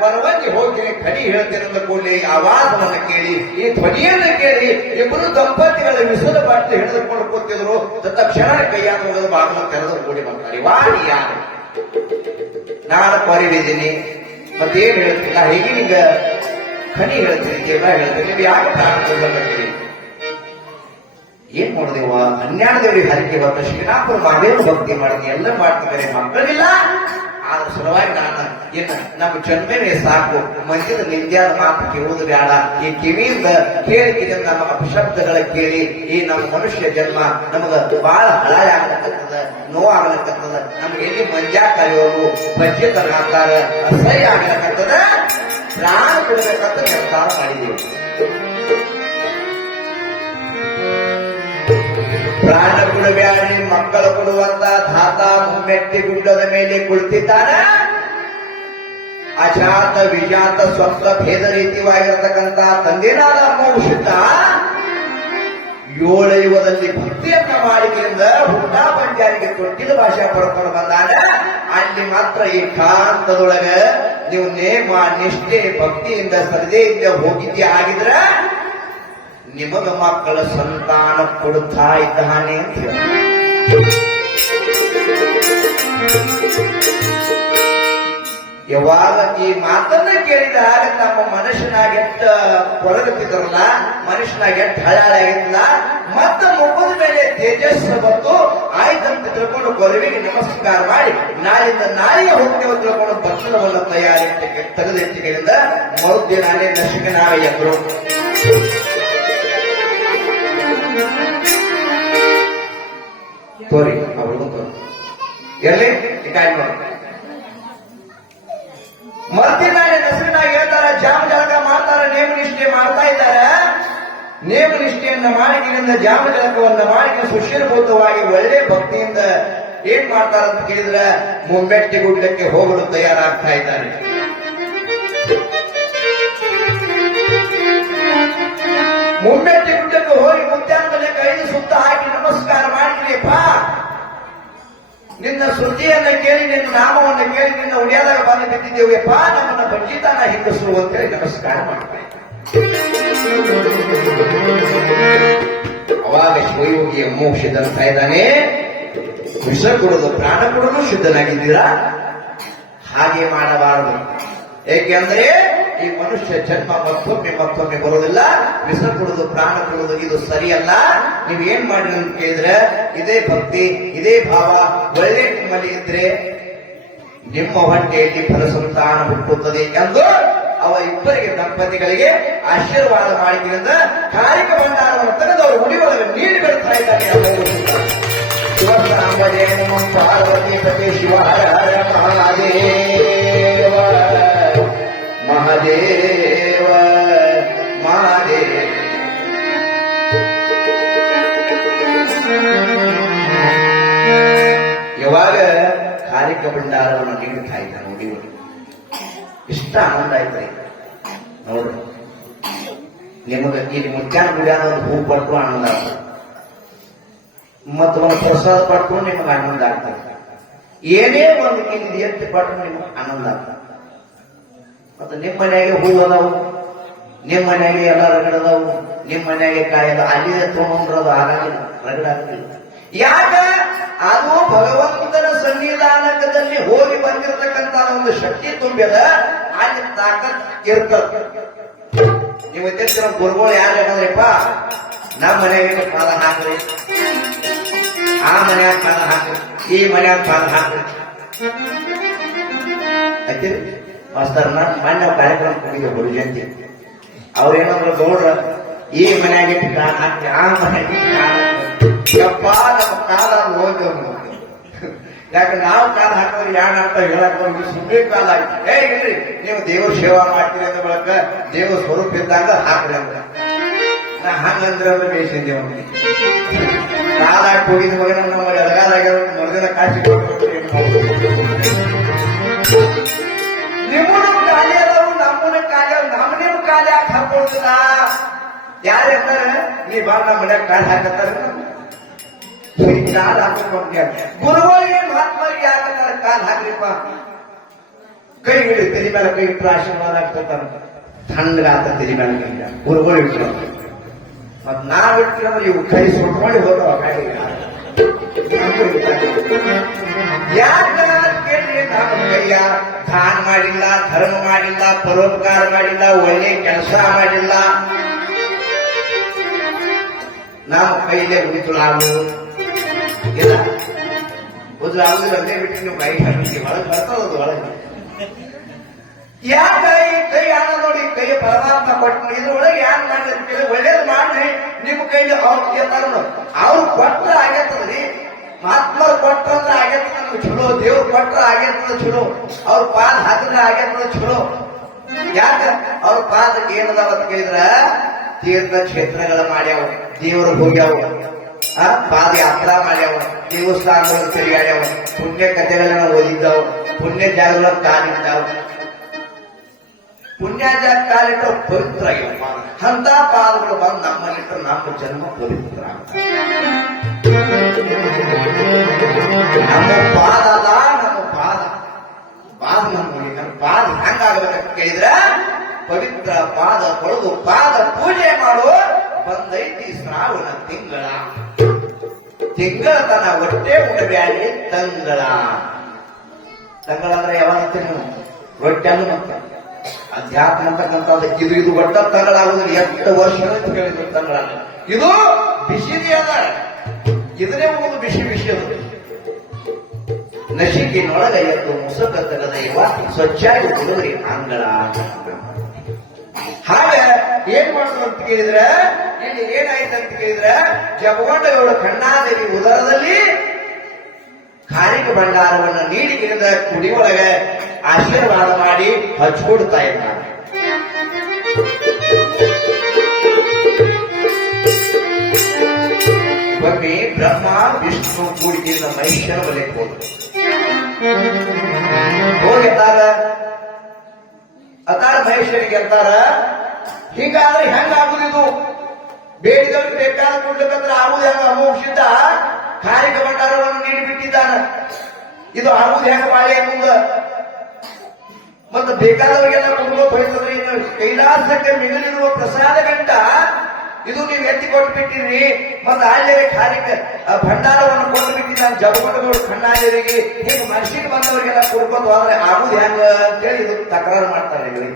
ಪರವಾಗಿ ಹೋಗ್ತೀನಿ, ಕಡಿ ಹೇಳ್ತೇನೆ ಅಂತ ಕೂಡಲೇ ಆವಾಜವನ್ನು ಕೇಳಿ, ಈ ಧ್ವನಿಯನ್ನು ಕೇಳಿ ಇಬ್ಬರು ದಂಪತಿಗಳ ವಿಸದ ಬಾಟ್ಲಿ ಹಿಡಿದುಕೊಂಡು ಕೂತಿದ್ರು. ತಕ್ಷಣ ಕೈಯಾಗ ಹೋಗೋದು ಬಾಗಿಲು ತೆರೆದು ಕೂಡಿ ಬರ್ತಾರೆ. ವಾಡಿ ಯಾರು? ನಾನು ಕೊರಿವಿದ್ದೀನಿ, ಮತ್ತೇನ್ ಹೇಳ್ತಿಲ್ಲ, ಹೇಗೆ ನಿಂಗ ಕಡಿ ಹೇಳ್ತೀನಿ, ಜೀವ ಹೇಳ್ತೀನಿ, ನೀವು ಯಾಕೆ ಕಾಣ್ತೀರಿ? ಏನ್ ಮಾಡಿದೆವ? ಹನ್ನೆರಡು ದೇವರಿಗೆ ಹರಿಕೆ ಬರ್ತ ಶ್ರೀನಾಥರು ಮಾದೇವ ಭಕ್ತಿ ಮಾಡಿದ್ವಿ, ಎಲ್ಲ ಮಾಡ್ತಿದ್ದಾರೆ, ಮಕ್ಕಳಿಲ್ಲ. ಆದ್ರ ಸಲುವಾಗಿ ನಾನು ಏನ ನಮ್ಮ ಜನ್ಮೇನೆ ಸಾಕು, ಮಂದಿದ ನಿಂದ್ಯಾದ ಮಾತು ಕೇಳುವುದು ಬೇಡ. ಈ ಕಿವಿಯಿಂದ ಕೇಳಿದ ನಮ್ಮ ಅಪಶಬ್ದಗಳ ಕೇಳಿ ಈ ನಮ್ಮ ಮನುಷ್ಯ ಜನ್ಮ ನಮಗ ಬಹಳ ಹಳಾಯ ಆಗ್ಲಕ್ಕತ್ತದ, ನೋವಾಗ್ಲಕ್ಕತ್ತದ. ನಮ್ಗೆ ಎಲ್ಲಿ ಮಂಜಾ ಕರೆಯೋರು, ಬಜ್ಜೆ ತರಗಾತಾರ, ಅಸಹ್ಯ ಆಗ್ಲಕ್ಕತ್ತದ. ಪ್ರಾಣ ಕೊಡಬೇಕಂತ ನಿರ್ಧಾರ ಮಾಡಿದೆವು. ಪ್ರಾಣ ಕೊಡಬ್ಯಾಡಿ, ಮಕ್ಕಳು ಕೊಡುವಂತ ಧಾತ ಮುಮ್ಮೆಟ್ಟಿ ಗುಡ್ಡದ ಮೇಲೆ ಕುಳಿತಿದ್ದಾನ. ಅಜಾತ ವಿಜಾತ ಸ್ವಪ್ನ ಭೇದ ರೀತಿಯಾಗಿರತಕ್ಕಂತ ತಂದೆನಾದ ಅಮ್ಮೌಷಿತ 7 ಯುಗದಲ್ಲಿ ಭಕ್ತಿಯನ್ನ ಮಾಡಿದ್ರಿಂದ ಹುಟ್ಟಾ ಪಂಚಾರಿಗೆ ತೊಟ್ಟಿದ ಭಾಷೆ ಪಡ್ಕೊಂಡು ಬಂದಾಗ ಅಲ್ಲಿ ಮಾತ್ರ ಏಕಾಂತದೊಳಗ ನೀವು ನೇಮ ನಿಷ್ಠೆ ಭಕ್ತಿಯಿಂದ ಶ್ರದ್ಧೆಯಿಂದ ಹೋಗಿದ್ದೆ ಆಗಿದ್ರ ನಿಮಗ ಮಕ್ಕಳ ಸಂತಾನ ಕೊಡುತ್ತಾ ಇದ್ದಾನೆ ಅಂತ ಹೇಳಿ. ಯಾವಾಗ ಈ ಮಾತನ್ನ ಕೇಳಿದಾಗ ನಮ್ಮ ಮನುಷ್ಯನಾಗ ಎಷ್ಟ ಕೊರಗುತ್ತಿದ್ರಲ್ಲ, ಮನುಷ್ಯನಾಗ ಎಷ್ಟ ಹಳಾಗಿಲ್ಲ, ಮತ್ತ ಮುಖದ ಮೇಲೆ ತೇಜಸ್ಸು ಬಂದು ಆಯ್ತಂತ ತಿಳ್ಕೊಂಡು ಕೊರವಿಗೆ ನಮಸ್ಕಾರ ಮಾಡಿ ನಾಳಿಂದ ನಾಳೆಗೆ ಹೋಗ್ತೇವೆ ತಿಳ್ಕೊಂಡು ಭಕ್ಷಣವನ್ನು ತಯಾರಿ ತೆಗೆದಿಟ್ಟಿಗಳಿಂದ ಮರುದಿನಾನೇ ನಶಿಕನಾಗ ಎದ್ರು. ತೋರಿ ಅವಳು ಎಲ್ಲಿ ಕಾಯಿ ನೋಡಿ. ಮರುದಿನಾಳೆ ನಸರಿನಾಗ ಹೇಳ್ತಾರ, ಜಾಮ ಜಳಕ ಮಾಡ್ತಾರ, ನೇಮ ನಿಷ್ಠೆ ಮಾಡ್ತಾ ಇದ್ದಾರೆ. ನೇಮ ನಿಷ್ಠೆಯನ್ನ ಮಾಡಿಕೆಯಿಂದ ಜಾಮ ಜಳಕವನ್ನ ಮಾಡಿ ಸುಶೀಲಭೂತವಾಗಿ ಒಳ್ಳೆ ಭಕ್ತಿಯಿಂದ ಏನ್ ಮಾಡ್ತಾರ ಅಂತ ಕೇಳಿದ್ರೆ ಮುಮ್ಮೆಟ್ಟಿ ಗುಡ್ಡಕ್ಕೆ ಹೋಗಲು ತಯಾರಾಗ್ತಾ ಇದ್ದಾರೆ. ಮುಮ್ಮೆಟ್ಟಿ ಗುಡ್ಡಕ್ಕೆ ಹೋಗಿ ಮುತ್ಯಾಂತಲೆ 5 ಸುತ್ತ ಹಾಕಿ ನಮಸ್ಕಾರ ಮಾಡಿದ್ರಿಪ್ಪ. ನಿನ್ನ ಸುದ್ದಿಯನ್ನ ಕೇಳಿ, ನಿನ್ನ ನಾಮವನ್ನು ಕೇಳಿ, ನಿನ್ನ ಉಡಿಯಾದಾಗ ಬಂದು ಬಿದ್ದಿದ್ದೇವೆಪ್ಪ, ನಮ್ಮನ್ನ ಬಂಜಿತಾನ ಹಿಂಗಸು ಅಂತೇಳಿ ನಮಸ್ಕಾರ ಮಾಡ್ತಾರೆ. ಅವಾಗ ಶಿವಯೋಗಿ ಅಮೋಘ ಸಿದ್ಧಂತ ಇದ್ದಾನೆ. ವಿಷ ಕೊಡೋದು ಪ್ರಾಣ ಕೊಡಲು ಸಿದ್ಧನಾಗಿದ್ದೀರಾ? ಹಾಗೆ ಮಾಡಬಾರದು. ಏಕೆಂದ್ರೆ ಈ ಮನುಷ್ಯ ಜನ್ಮ ಮತ್ತೊಮ್ಮೆ ಬರೋದಿಲ್ಲ. ವಿಷ ಕೊಡುದು ಪ್ರಾಣ ಕೊಡುದು ಇದು ಸರಿಯಲ್ಲ. ನೀವ್ ಏನ್ ಮಾಡಿ ಅಂತ ಕೇಳಿದ್ರೆ, ಇದೇ ಭಕ್ತಿ, ಇದೇ ಭಾವ ಒಳ್ಳೆ ನಿಮ್ಮಲ್ಲಿ ಇದ್ರೆ ನಿಮ್ಮ ಹೊಟ್ಟೆಯಲ್ಲಿ ಫಲಸಂತಾನ ಹುಟ್ಟುತ್ತದೆ ಎಂದು ಅವ ಇಬ್ಬರಿಗೆ ದಂಪತಿಗಳಿಗೆ ಆಶೀರ್ವಾದ ಮಾಡಿದ್ರಿಂದ ಕಾರಿಕ ಭಂಡಾರವನ್ನು ತೆಗೆದು ಅವರು ಉಡಿಯೊಳಗೆ ನೀರು ಬಿಡ್ತಾ ಇದ್ದಾರೆ. ಶಿವಸಾಂಬಜಯ ನಮ ಪಾರ್ವತಿ ಪತಿ ಶಿವ ಹರ ಹರ ಮಹಾದೇವ ಮಹಾದೇವ ಮಹಾದೇವ. ಯಾವಾಗ ಕಾರಿಕ ಭಂಡಾರವನ್ನು ನೀಡುತ್ತಾ ಇದ್ದ ನೋಡಿ, ಇಷ್ಟ ಆನಂದ ಆಯ್ತು ನೋಡ್ರಿ. ನಿಮಗೆ ಇಲ್ಲಿ ಮುಚ್ಚಾನ ಗುಡಿಯಾನ ಒಂದು ಹೂ ಪಟ್ಟು ಆನಂದ ಆಗ್ತದೆ, ಮತ್ತು ಒಂದು ಪ್ರಸಾದ ಪಟ್ಟು ನಿಮಗೆ ಆನಂದ ಆಗ್ತದೆ. ಏನೇ ಒಂದು ನಿಮ್ದು ಎತ್ತಿ ಪಟ್ಟು ನಿಮಗೆ ಆನಂದ ಆಗ್ತದೆ. ಮತ್ತು ನಿಮ್ಮ ಮನೆಯಾಗೆ ಹೂ ಅದಾವು, ನಿಮ್ಮ ಮನೆಯಾಗೆ ಎಲ್ಲ ರಗಡದವು, ನಿಮ್ಮ ಮನೆಯಾಗೆ ಕಾಯದ ಅಲ್ಲಿದೆ ತೊಗೊಂಡ್ರದು ಆಗಲಿಲ್ಲ, ರಗಡಾಗಲಿಲ್ಲ. ಯಾಕ? ಅದು ಭಗವಂತನ ಸನ್ನಿಧಾನಕದಲ್ಲಿ ಹೋಗಿ ಬಂದಿರತಕ್ಕಂತ ಒಂದು ಶಕ್ತಿ ತುಂಬ್ಯದ, ಅಲ್ಲಿ ತಾಕತ್ ಇರ್ತದ. ನೀವು ಎತ್ತಿನ ಗುರುಗಳು ಯಾರು ಏನಂದ್ರಪ್ಪ, ನಮ್ಮ ಮನೆಯಾಗ ಪಾದ ಹಾಕ್ರಿ, ಆ ಮನ್ಯಾಗ ಪಾದ ಹಾಕ್ರಿ, ಈ ಮನ್ಯಾಗ ಪಾದ ಹಾಕ್ರಿ ಆಯ್ತಿರಿ. ಮಾಸ್ತರ್ನ ಮಣ್ಣು ಕಾರ್ಯಕ್ರಮ ಹೋಗಿದ್ದೆ ಹುಡುಗಿ ಜಯಂತಿ. ಅವ್ರೇನಂದ್ರು, ಗೌಡ್ರ ಈ ಮನ್ಯಾಗ ಕಾಲ ಹಾಕಿ, ಆ ಮನೆಯಾಗ ಕಾಲ ಯಪ್ಪ ನಮ್ಮ ಕಾಲ ಹೋಗಿ ಯಾಕೆ ನಾವು ಕಾಲ ಹಾಕಿದ್ರೆ ಯಾಣ ಅಂತ ಹೇಳಕ್ ಬಂದ್ವಿ ಸುಮ್ಮನೆ ಕಾಲ ಆಯ್ತು. ಇಲ್ರಿ ನೀವು ದೇವ್ರ ಸೇವಾ ಮಾಡ್ತೀರಿ ಅಂದ ಬಳಕ ದೇವ್ರ ಸ್ವರೂಪ ಇದ್ದಾಗ ಹಾಕ್ರಿ ಅಂತ ನಾ ಹಂಗಂದ್ರೆ ಬೇಯಿಸಿದ್ದೇವೆ ಕಾಲ ಹಾಕಿ ಹೋಗಿದ ಮಗನ ನಮ್ಮ ಎಡಗಾಲಾಗ ಮರದಿನ ಕಾಶಿ ನಿಮ್ಮನು ಖಾಲಿ ಅದಾವು ನಮ್ಮನ ಖಾಲಿ ಅವ್ ನಮ್ಮನೇನು ಖಾಲಿ ಹಾಕಿ ಹಾಕೊಳ್ಳುದಿಲ್ಲ. ಯಾರು ಇರ್ತಾರೆ ನೀ ಬಾ ನಮ್ಮ ಮನ್ಯಾಗ ಕಾಲು ಹಾಕತ್ತಾರ ಕಾಲು ಹಾಕೊಂಡ್ಯ ಗುರುಗಳಿಗೆ ಮಹಾತ್ಮರಿಗೆ ಯಾಕಂದ್ರೆ ಕಾಲು ಹಾಕ್ರಿಪ್ಪ ಕೈ ಹಿಡಿ ತೆರಿ ಮೇಲೆ ಕೈ ಇಟ್ಟರೆ ಆಶೀರ್ವಾದ ಆಗ್ತದ ತಣ್ಣಗಾತ ತೆರಿ ಮೇಲೆ ಕೈ ಗುರುಗಳು ಇಟ್ಟು ಮತ್ ನಾವ್ ಇಟ್ಟು ಇವು ಕೈ ಸುಟ್ಕೊಂಡು ಹೋದವ ಗಾಡಿ ಯಾಕ ಕೇಳಿ ನಮ್ಮ ಕೈಯ ದಾನ ಮಾಡಿಲ್ಲ ಧರ್ಮ ಮಾಡಿಲ್ಲ ಪರೋಪಕಾರ ಮಾಡಿಲ್ಲ ಒಳ್ಳೆ ಕೆಲಸ ಮಾಡಿಲ್ಲ ನಮ್ಮ ಕೈಲೇ ಉಳಿತುಳಾಗು ಇಲ್ಲ ಉದುರಾಗುದಿಲ್ಲ ಅಂದೇ ಬಿಟ್ಟು ನೀವು ಕೈ ಹಾಕಿ ಒಳಗೆ ಬರ್ತದದು ಒಳಗೆ ಯಾಕ ಈ ಕೈ ಹಣ ನೋಡಿ ಕೈ ಪರಮಾತ್ಮ ಕೊಟ್ಟು ಇದ್ರೊಳಗೆ ಯಾನ್ ಮಾಡ್ಲಿ ಒಳ್ಳೇದು ಮಾಡ್ರಿ ನಿಮ್ಮ ಕೈಲಿ ಅವ್ರು ಕೊಟ್ರ ಆಗೇತದ್ರಿ ಮಹಾತ್ಮರು ಕೊಟ್ರಂದ್ರೆ ಆಗೇತದ ನಮ್ಗೆ ಚಲೋ ದೇವ್ರು ಕೊಟ್ರ ಆಗೇತದ ಚಲೋ ಅವ್ರ ಪಾದ ಹಾಕಿದ್ರೆ ಆಗೇತದ ಚಲೋ ಯಾಕ ಅವ್ರ ಪಾದಕ್ಕೆ ಏನದಾವ ಅಂತ ಕೇಳಿದ್ರ ತೀರ್ಥ ಕ್ಷೇತ್ರಗಳ ಮಾಡ್ಯಾವ ದೇವರು ಹೋಗ್ಯಾವ ಪಾದಯಾತ್ರ ಮಾಡ್ಯಾವ ದೇವಸ್ಥಾನಗಳು ತಿರುಗಾಡ್ಯಾವ ಪುಣ್ಯ ಕಥೆಗಳನ್ನ ಓದಿದ್ದಾವ ಪುಣ್ಯ ಜಾಗಗಳ ಕಾಲಿದ್ದಾವ ಪುಣ್ಯ ಜಾಗ ಕಾಲಿಟ್ಟು ಪವಿತ್ರ ಆಗಿವ ಅಂತ ಪಾದಗಳು ಬಂದು ನಮ್ಮಲ್ಲಿಟ್ಟು ನಮ್ಮ ಜನ್ಮ ಪವಿತ್ರ ನಮ್ಮ ಪಾದ ಅಲ್ಲ ನಮ್ಮ ಪಾದ ನಮ್ಮ ಪಾದ ಹೆಂಗಾಗಬೇಕಂತ ಕೇಳಿದ್ರ ಪವಿತ್ರ ಪಾದ ತೊಳೆದು ಪಾದ ಪೂಜೆ ಮಾಡು ಬಂದೈತಿ ಶ್ರಾವಣ ತಿಂಗಳ ತನ ಹೊಟ್ಟೆ ಉಡಬ್ಯಾಡಿ ತಂಗಳ ಅಂದ್ರೆ ಯಾವಾಗ ನೀವು ರೊಟ್ಟೆನ್ನು ಮತ್ತೆ ಅಧ್ಯಾತ್ಮ ಅಂತಕ್ಕಂಥದ್ದು ಇದು ಒಟ್ಟ ತಂಗಳಾಗುದಿಲ್ಲ 8 ವರ್ಷ ಅಂತ ಹೇಳಿದ್ರು ತಂಗಳ ಇದು ಬಿಸಿಲಿ ಅದ ಇದನ್ನೇ ಒಂದು ಬಿಸಿ ಅದು ನಶಿಕಿನೊಳಗ ಎದ್ದು ಮುಸುಕ ತಗದ ಇವ ಸ್ವಚ್ಛಾಗಿ ಹುಡುಗರಿ ಅಂಗಳ ಹಾಗೆ ಏನ್ ಮಾಡಿದ್ರು ಅಂತ ಕೇಳಿದ್ರೆ ಇಲ್ಲಿ ಏನಾಯ್ತು ಅಂತ ಕೇಳಿದ್ರೆ ಜಪಗೊಂಡಗೌಡ ಕಣ್ಣಾದೇವಿ ಉದರದಲ್ಲಿ ಕಾರಿಕ ಭಂಡಾರವನ್ನು ನೀಡಿ ಗಿಡದ ಕುಡಿಯೊಳಗೆ ಆಶೀರ್ವಾದ ಮಾಡಿ ಹಚ್ಕೊಡ್ತಾ ಇದ್ದಾರೆ. ಒಮ್ಮೆ ಬ್ರಹ್ಮ ವಿಷ್ಣು ಕೂಡಿಕೆಯಿಂದ ಮಹಿಷನ ವಲಯಕ್ಕೆ ಹೋಗಿರ್ತಾರ ಅತಾರ ಮಹೇಶ್ವರಿಗೆ ಅಂತಾರ ಹೀಗಾದ್ರೆ ಹೆಂಗಾಗುದಿದು ಬೇಡಿದವ್ರಿಗೆ ಬೇಕಾದ ಕೊಡ್ಲಿಕ್ಕಂದ್ರೆ ಆಗುದು ಹೆಂಗ ಅಮೋಕ್ಷಿತ ಕಾರಿಕ ಭಂಡಾರವನ್ನು ನೀಡಿಬಿಟ್ಟಿದ್ದಾನ ಇದು ಆಗುದು ಹೆಂಗ ಬಾಳೆ ಮುಂದ ಮತ್ತು ಬೇಕಾದವರಿಗೆಲ್ಲ ಕೊಡ್ಬೋದು ಹೋಯ್ತಂದ್ರೆ ಇನ್ನು ಕೈಲಾಸಕ್ಕೆ ಮಿಗಿಲಿರುವ ಪ್ರಸಾದ ಗಂಟ ಇದು ನೀವು ಎತ್ತಿ ಕೊಟ್ಬಿಟ್ಟಿರಿ ಮತ್ತೆ ಆಳ್ಯರೆ ಕಾರಿಕ ಭಂಡಾರವನ್ನು ಕೊಟ್ಟು ಬಿಟ್ಟಿದ್ದಾನೆ ಜಪಗೊಂಡಗೌಡ ಕಣ್ಣಾಳ್ಯರಿಗೆ ಹೀಗೆ ಮನಸ್ಸಿಗೆ ಬಂದವರಿಗೆಲ್ಲ ಕೊಡ್ಕೊಂಡು ಹೋದ್ರೆ ಆಗುದು ಹೆಂಗ ಅಂತೇಳಿ ಇದು ತಕರಾರು ಮಾಡ್ತಾರೆ ಇಲ್ಲಿ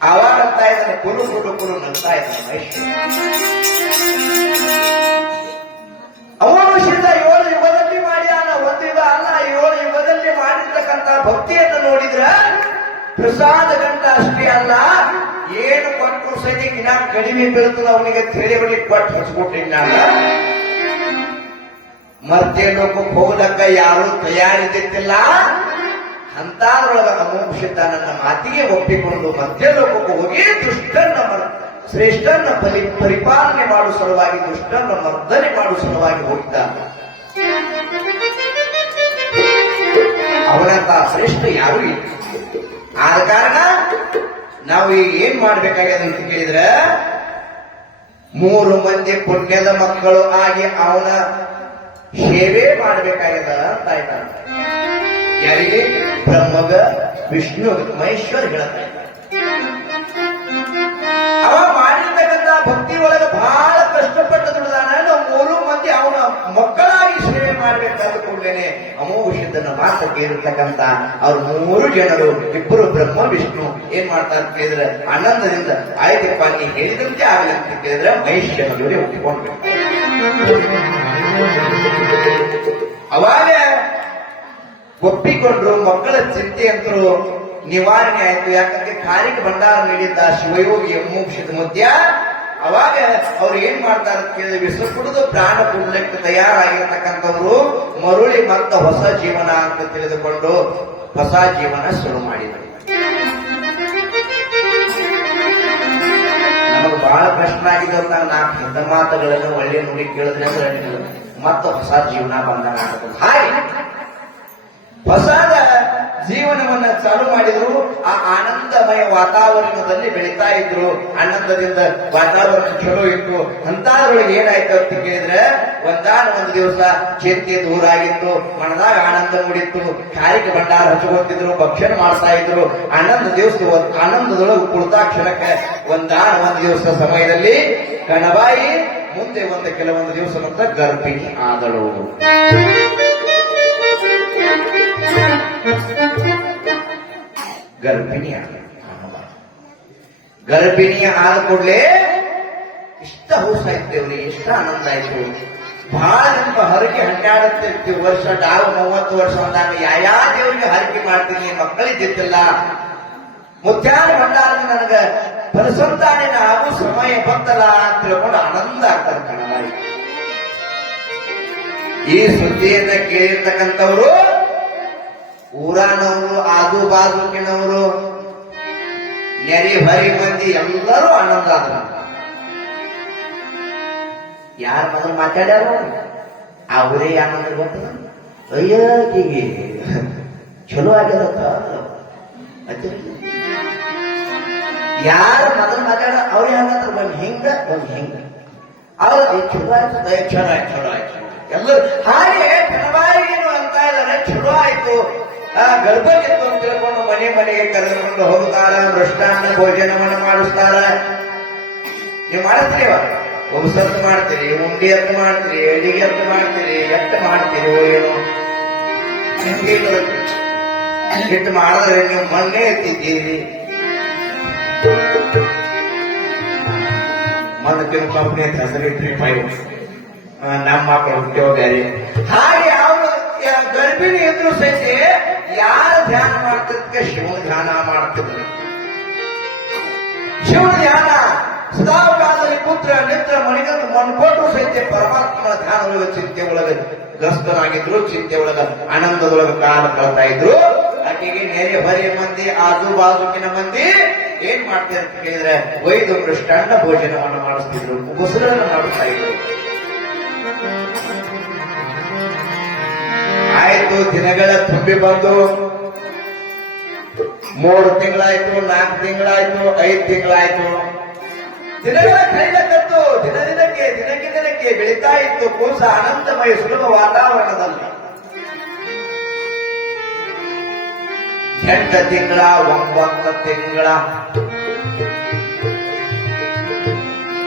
ಅವಾಗ ಅಂತ ಇದ್ದಾನೆ ಕುರು ನಗ್ತಾ ಇದ್ದಾನೆ ಮಹೇಶ್ವರ ಅವನು ಸಿದ್ಧ 7 ಯುಗದಲ್ಲಿ ಮಾಡ್ಯಾನ ಒಂದಿದ ಅಲ್ಲ 7 ಯುಗದಲ್ಲಿ ಮಾಡಿರ್ತಕ್ಕಂಥ ಭಕ್ತಿಯನ್ನು ನೋಡಿದ್ರ ಪ್ರಸಾದ ಗಂಟ ಅಷ್ಟೇ ಅಲ್ಲ ಏನು ಕೊಟ್ಟರು ಸರಿ ದಿನ ಕಡಿಮೆ ಬೀಳ್ತದ ಅವನಿಗೆ ತಿಳಿಬಡಿ ಕೊಟ್ಟು ಹಚ್ಕೊಟ್ಟಿನ ಮತ್ತೆ ಲೋಕಕ್ಕೆ ಹೋಗಲಕ್ಕ ಯಾರು ತಯಾರಿದ್ದಿಲ್ಲ ಅಂತಾದ್ರೊಳಗ ಅಮೋಕ್ಷಿತ ನನ್ನ ಮಾತಿಗೆ ಒಪ್ಪಿಕೊಂಡು ಮಧ್ಯ ಲೋಕಕ್ಕೆ ಹೋಗಿ ಶ್ರೇಷ್ಠನ್ನ ಪರಿಪಾಲನೆ ಮಾಡುವ ಸಲುವಾಗಿ ದುಷ್ಟನ್ನ ಮರ್ದನೆ ಮಾಡುವ ಸಲುವಾಗಿ ಹೋಗಿದ್ದ. ಅವನಂತ ಶ್ರೇಷ್ಠ ಯಾರು ಇಲ್ಲ. ಆದ ಕಾರಣ ನಾವು ಈಗ ಏನ್ ಮಾಡ್ಬೇಕಾಗ್ಯದ ಅಂತ ಕೇಳಿದ್ರೆ 3 ಮಂದಿ ಪುಣ್ಯದ ಮಕ್ಕಳು ಆಗಿ ಅವನ ಸೇವೆ ಮಾಡ್ಬೇಕಾಗ್ಯದ ಅಂತ ಆಯ್ತಾರ. ಯಾರಿಗೆ? ಬ್ರಹ್ಮಗ ವಿಷ್ಣು ಮಹೇಶ್ವರ ಹೇಳ್ತಾ ಇದ್ದಾರೆ. ಅವ ಮಾಡಿರ್ತಕ್ಕಂಥ ಭಕ್ತಿ ಒಳಗೆ ಬಹಳ ಕಷ್ಟಪಟ್ಟು ದುಡಿದಾನ. ನಾವು 3 ಮಂದಿ ಅವನ ಮಕ್ಕಳಾಗಿ ಸೇವೆ ಮಾಡ್ಬೇಕಾದ ಕೂಡಲೇ ಅಮೋಘಿದ್ದನ್ನ ಮಾತ್ರ ಕೇಳಿರ್ತಕ್ಕಂಥ ಅವ್ರು 3 ಜನರು 2 ಬ್ರಹ್ಮ ವಿಷ್ಣು ಏನ್ ಮಾಡ್ತಾರೆ ಅಂತ ಕೇಳಿದ್ರೆ ಆನಂದದಿಂದ ಆಯ್ತಪ್ಪ ನೀ ಹೇಳಿದಂತೆ ಆಗಲಿ ಅಂತ ಕೇಳಿದ್ರೆ ಮಹೇಶ್ವರದವರೇ ಒಪ್ಪಿಕೊಂಡ್ರು. ಅವಾಗ ಒಪ್ಪಿಕೊಂಡ್ರು. ಮಕ್ಕಳ ಚಿಂತೆ ಅಂತರೂ ನಿವಾರಣೆ ಆಯ್ತು. ಯಾಕಂದ್ರೆ ಕಾರಿಕ ಭಂಡಾರ ನೀಡಿದ್ದ ಶಿವಯೋಗಿ ಮೋಕ್ಷದ ಮಧ್ಯ ಅವಾಗ ಅವ್ರು ಏನ್ ಮಾಡ್ತಾರೆ ಅಂತ ಕೇಳಿದ್ರೆ ವಿಷ ಕುಡಿದು ಪ್ರಾಣ ಕೊಡ್ಲಿಕ್ಕೆ ತಯಾರಾಗಿರ್ತಕ್ಕಂಥವ್ರು ಮರುಳಿ ಮತ್ತ ಹೊಸ ಜೀವನ ಅಂತ ತಿಳಿದುಕೊಂಡು ಹೊಸ ಜೀವನ ಶುರು ಮಾಡಿದರು. ನಮಗೆ ಬಹಳ ಕಷ್ಟ ಆಗಿದೆ ಅಂತ ನಾಲ್ಕು ಶುದ್ಧ ಮಾತುಗಳನ್ನು ಒಳ್ಳೆ ನುಡಿ ಕೇಳಿದ್ರೆ ಅಂದ್ರೆ ಮತ್ತೆ ಹೊಸ ಜೀವನ ಬಂದಾಗ ಆಗ್ತದೆ. ಹಾಗೆ ಹೊಸದ ಜೀವನವನ್ನ ಚಾಲು ಮಾಡಿದ್ರು. ಆ ಆನಂದಮಯ ವಾತಾವರಣದಲ್ಲಿ ಬೆಳೀತಾ ಇದ್ರು. ಆನಂದದಿಂದ ವಾತಾವರಣ ಚಲೋ ಇತ್ತು. ಅಂತದ್ರೊಳಗೆ ಏನಾಯ್ತು ಅಂತ ಕೇಳಿದ್ರೆ ಒಂದು ದಿವಸ ಚಿಂತೆ ದೂರ ಆಗಿತ್ತು, ಮನದಾಗ ಆನಂದ ಮೂಡಿತ್ತು. ಕಾರಿಗೆ ಭಂಡಾರ ಹಚ್ಕೊತಿದ್ರು, ಭಕ್ಷಣ ಮಾಡ್ತಾ ಇದ್ರು. ಆನಂದದೊಳಗೆ ಕುಳಿತಾಕ್ಷಣಕ್ಕೆ ಒಂದು ದಿವಸ ಸಮಯದಲ್ಲಿ ಕಣಬಾಯಿ ಮುಂದೆ ಕೆಲವೊಂದು ದಿವಸ ನಂತರ ಗರ್ಭಿಣಿ ಆದಳು. ಗರ್ಭಿಣಿಯ ಆದ ಕೂಡಲೇ ಇಷ್ಟ ಹೌಸ್ ಆಯ್ತೇವ್ರಿ, ಇಷ್ಟ ಆನಂದ ಆಯ್ತು. ಬಹಳ ನೆನಪ ಹರಕೆ 12 ವರ್ಷ, 30 ವರ್ಷ ಅಂದಾಗ ಯಾವ ದೇವರಿಗೆ ಹರಕೆ ಮಾಡ್ತೀನಿ, ಮಕ್ಕಳಿದ್ದಿಲ್ಲ. ಮುತ್ಯಾನ ಭಂಡಾರ ನನಗ ಫಲಸಂತಾನಿನ ಆಗು ಸಮಯ ಬಂತಲ್ಲ ಅಂತ ತಿಳ್ಕೊಂಡು ಆನಂದ ಆಗ್ತಾರೆ ಕಣಬಾಯಿ. ಈ ಸುದ್ದಿಯನ್ನ ಕೇಳಿರ್ತಕ್ಕಂಥವ್ರು ಊರಾನವರು, ಆಜು ಬಾಜುಕಿನವರು, ನೆರೆ ಹರಿ ಮಂದಿ ಎಲ್ಲರೂ ಆನಂದ ಆದ್ರ. ಯಾರ ಮೊದಲು ಮಾತಾಡ್ಯಾರ ಅವರೇ ಆನಂದ ಗೊತ್ತದ. ಅಯ್ಯ ಈಗ ಚಲೋ ಆಗ್ಯದ. ಯಾರು ಮೊದಲು ಮಾತಾಡ ಅವ್ರು ಯಾವಂತ ಒಂದ್ ಹಿಂಗ ಅವ್ರು ಚಲೋ ಆಯ್ತು, ಚಲೋ ಆಯ್ತು ಎಲ್ಲರೂ ಹಾಗೆ ಕಣಬಾಯಿ ಏನು ಅಂತ ಇದ್ದಾರೆ. ಚಲೋ ಆಯ್ತು, ಗರ್ಭಕ್ಕಿತ್ತು ಅಂತ ತಿಳ್ಕೊಂಡು ಮನೆಗೆ ಕರೆದುಕೊಂಡು ಹೋಗುತ್ತಾರ. ಮೃಷ್ಟಾನ್ನ ಭೋಜನವನ್ನು ಮಾಡಿಸ್ತಾರ. ನೀವು ಮಾಡ್ತೀರಿ, ಒಬ್ಬಸತ್ತು ಮಾಡ್ತೀರಿ, ಉಂಡಿ ಅಂತ ಮಾಡ್ತೀರಿ, ಎಳ್ಳಿಗೆ ಅಂತ ಮಾಡ್ತೀರಿ, ಎಟ್ಟು ಮಾಡ್ತೀರಿ ಏನು ಇಟ್ಟು ಮಾಡಿದ್ರೆ ನೀವು ಮಣ್ಣೆ ಎತ್ತಿದ್ದೀರಿ. ಮನಕಿನ ಕಂಪ್ನಿ ಅಂತ ಹೆಸರಿಟ್ರಿ ಫೈವ್ ನಮ್ಮ ಮಕ್ಕಳು ಹುಟ್ಟೋಗಾರಿ. ಹಾಗೆ ಅವರು ಗರ್ಭಿಣಿ ಇದ್ರು ಸಹಿತ ಯಾರು ಧ್ಯಾನ ಮಾಡ್ತಿದ್ದಕ್ಕೆ ಶಿವನ ಧ್ಯಾನ ಮಾಡ್ತಿದ್ರು. ಶಿವನ ಧ್ಯಾನ ಸದಾಕಾಲದಲ್ಲಿ ಪುತ್ರ ನಿತ್ರ ಮಣಿಗಂದು ಮನ್ಕೊಟ್ಟು ಸಹಿತ ಪರಮಾತ್ಮನ ಧ್ಯಾನದೊಳಗ ಚಿಂತೆ ಒಳಗ ಗ್ರಸ್ತನಾಗಿದ್ರು. ಚಿಂತೆ ಒಳಗ ಆನಂದದೊಳಗ ಕಾಲ ಕಳ್ತಾ ಇದ್ರು. ಆಕೆಗೆ ನೆರೆ ಹೊರೆ ಮಂದಿ, ಆಜು ಬಾಜುಕಿನ ಮಂದಿ ಏನ್ ಮಾಡ್ತಾರೆ ಅಂತ ಕೇಳಿದ್ರೆ ಒಯ್ದು ಮೃಷ್ಟಾನ್ನ ಭೋಜನವನ್ನು ಮಾಡಿಸ್ತಿದ್ರು, ಮುಸುರನ್ನು ಮಾಡಿಸ್ತಾ ಇದ್ರು. ಆಯ್ತು, ದಿನಗಳ ತುಂಬಿ ಬಂದು 3 ತಿಂಗಳಾಯ್ತು, 4 ತಿಂಗಳಾಯ್ತು, 5 ತಿಂಗಳಾಯ್ತು. ದಿನಗಳ ಕೈಲಕ್ಕತ್ತು ದಿನಕ್ಕೆ ಬೆಳೀತಾ ಇತ್ತು ಕೂಸ ಆನಂದಮಯ ಸುಲಭ ವಾತಾವರಣದಲ್ಲಿ. 8 ತಿಂಗಳ, 9 ತಿಂಗಳ,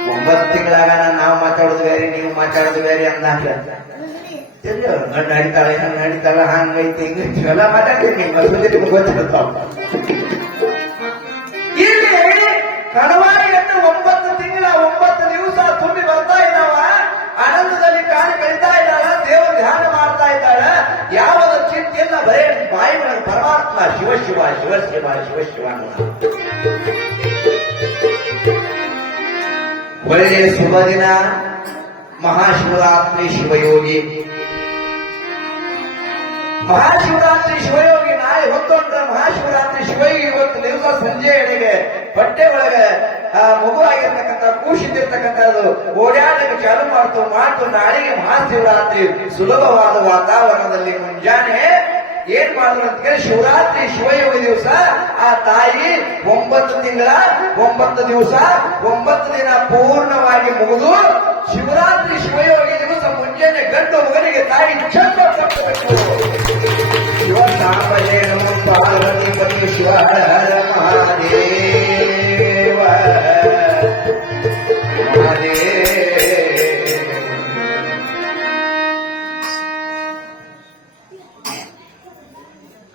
9 ತಿಂಗಳಾಗ ನಾವು ಮಾತಾಡೋದು ಬೇರೆ, ನೀವು ಮಾತಾಡೋದು ಬೇರೆ ಅಂದಾಗ ಗಂಡ ನಡೀತಾಳೆ, ಹಂಗ ನಡೀತಾಳ, ಹಂಗೈತಿ, ಹಿಂಗೈತಿ ಎಲ್ಲ ಮಾತಾಡ್ತೀನಿ. ನೀವು ಗೊತ್ತಿರ್ತಾವ. ಇಲ್ಲಿ ಕಣವಾಡಿ 9 ತಿಂಗಳ 9 ದಿವಸ ತುಂಬಿ ಬರ್ತಾ ಇದ್ದಾವ. ಆನಂದದಲ್ಲಿ ಕಾಲ ಕಳೀತಾ ಇದ್ದಾಳ. ದೇವರ ಧ್ಯಾನ ಮಾಡ್ತಾ ಇದ್ದಾಳ. ಯಾವದ ಚಿಂತೆಯನ್ನ ಬರೇ ಬಾಯಿ ಪರಮಾತ್ಮ ಶಿವ ಶಿವ ಶಿವ ಶಿವ ಶಿವ ಶಿವ. ಒಳ್ಳೆಯ ಶುಭ ದಿನ, ಮಹಾಶಿವರಾತ್ರಿ ಶಿವಯೋಗಿ. ಮಹಾಶಿವರಾತ್ರಿ ಶಿವಯೋಗಿ ನಾಳೆ ಹೊತ್ತೊಂಡ ಮಹಾಶಿವರಾತ್ರಿ ಶಿವಯೋಗಿ ಇವತ್ತು ದಿವಸ ಸಂಜೆ ಎಡೆಗೆ ಹೊಟ್ಟೆ ಒಳಗೆ ಮಗು ಆಗಿರ್ತಕ್ಕಂಥ ಕೂಸಿದ್ದಿರ್ತಕ್ಕಂಥದ್ದು ಓಡಾಡಕ್ಕೆ ಚಾಲು ಮಾಡ್ತು. ನಾಳೆಗೆ ಮಹಾಶಿವರಾತ್ರಿ ಸುಲಭವಾದ ವಾತಾವರಣದಲ್ಲಿ ಮುಂಜಾನೆ ಏನ್ ಮಾಡಿದ್ರು ಅಂತ ಕೇಳಿ ಶಿವರಾತ್ರಿ ಶಿವಯೋಗಿ ದಿವಸ ಆ ತಾಯಿ 9 ತಿಂಗಳ 9 ದಿವಸ 9 ದಿನ ಪೂರ್ಣವಾಗಿ ಮುಗಿದು ಶಿವರಾತ್ರಿ ಶಿವಯೋಗಿ ದಿವಸ ಮುಂಜಾನೆ ಗಂಡು ಮಗನಿಗೆ ತಾಯಿ ಚಂದ ಶಿವ ಸಾಂಬಜೇನು ಪಾರ್ವತಿ ಶಿವ ಮಹಾದೇವ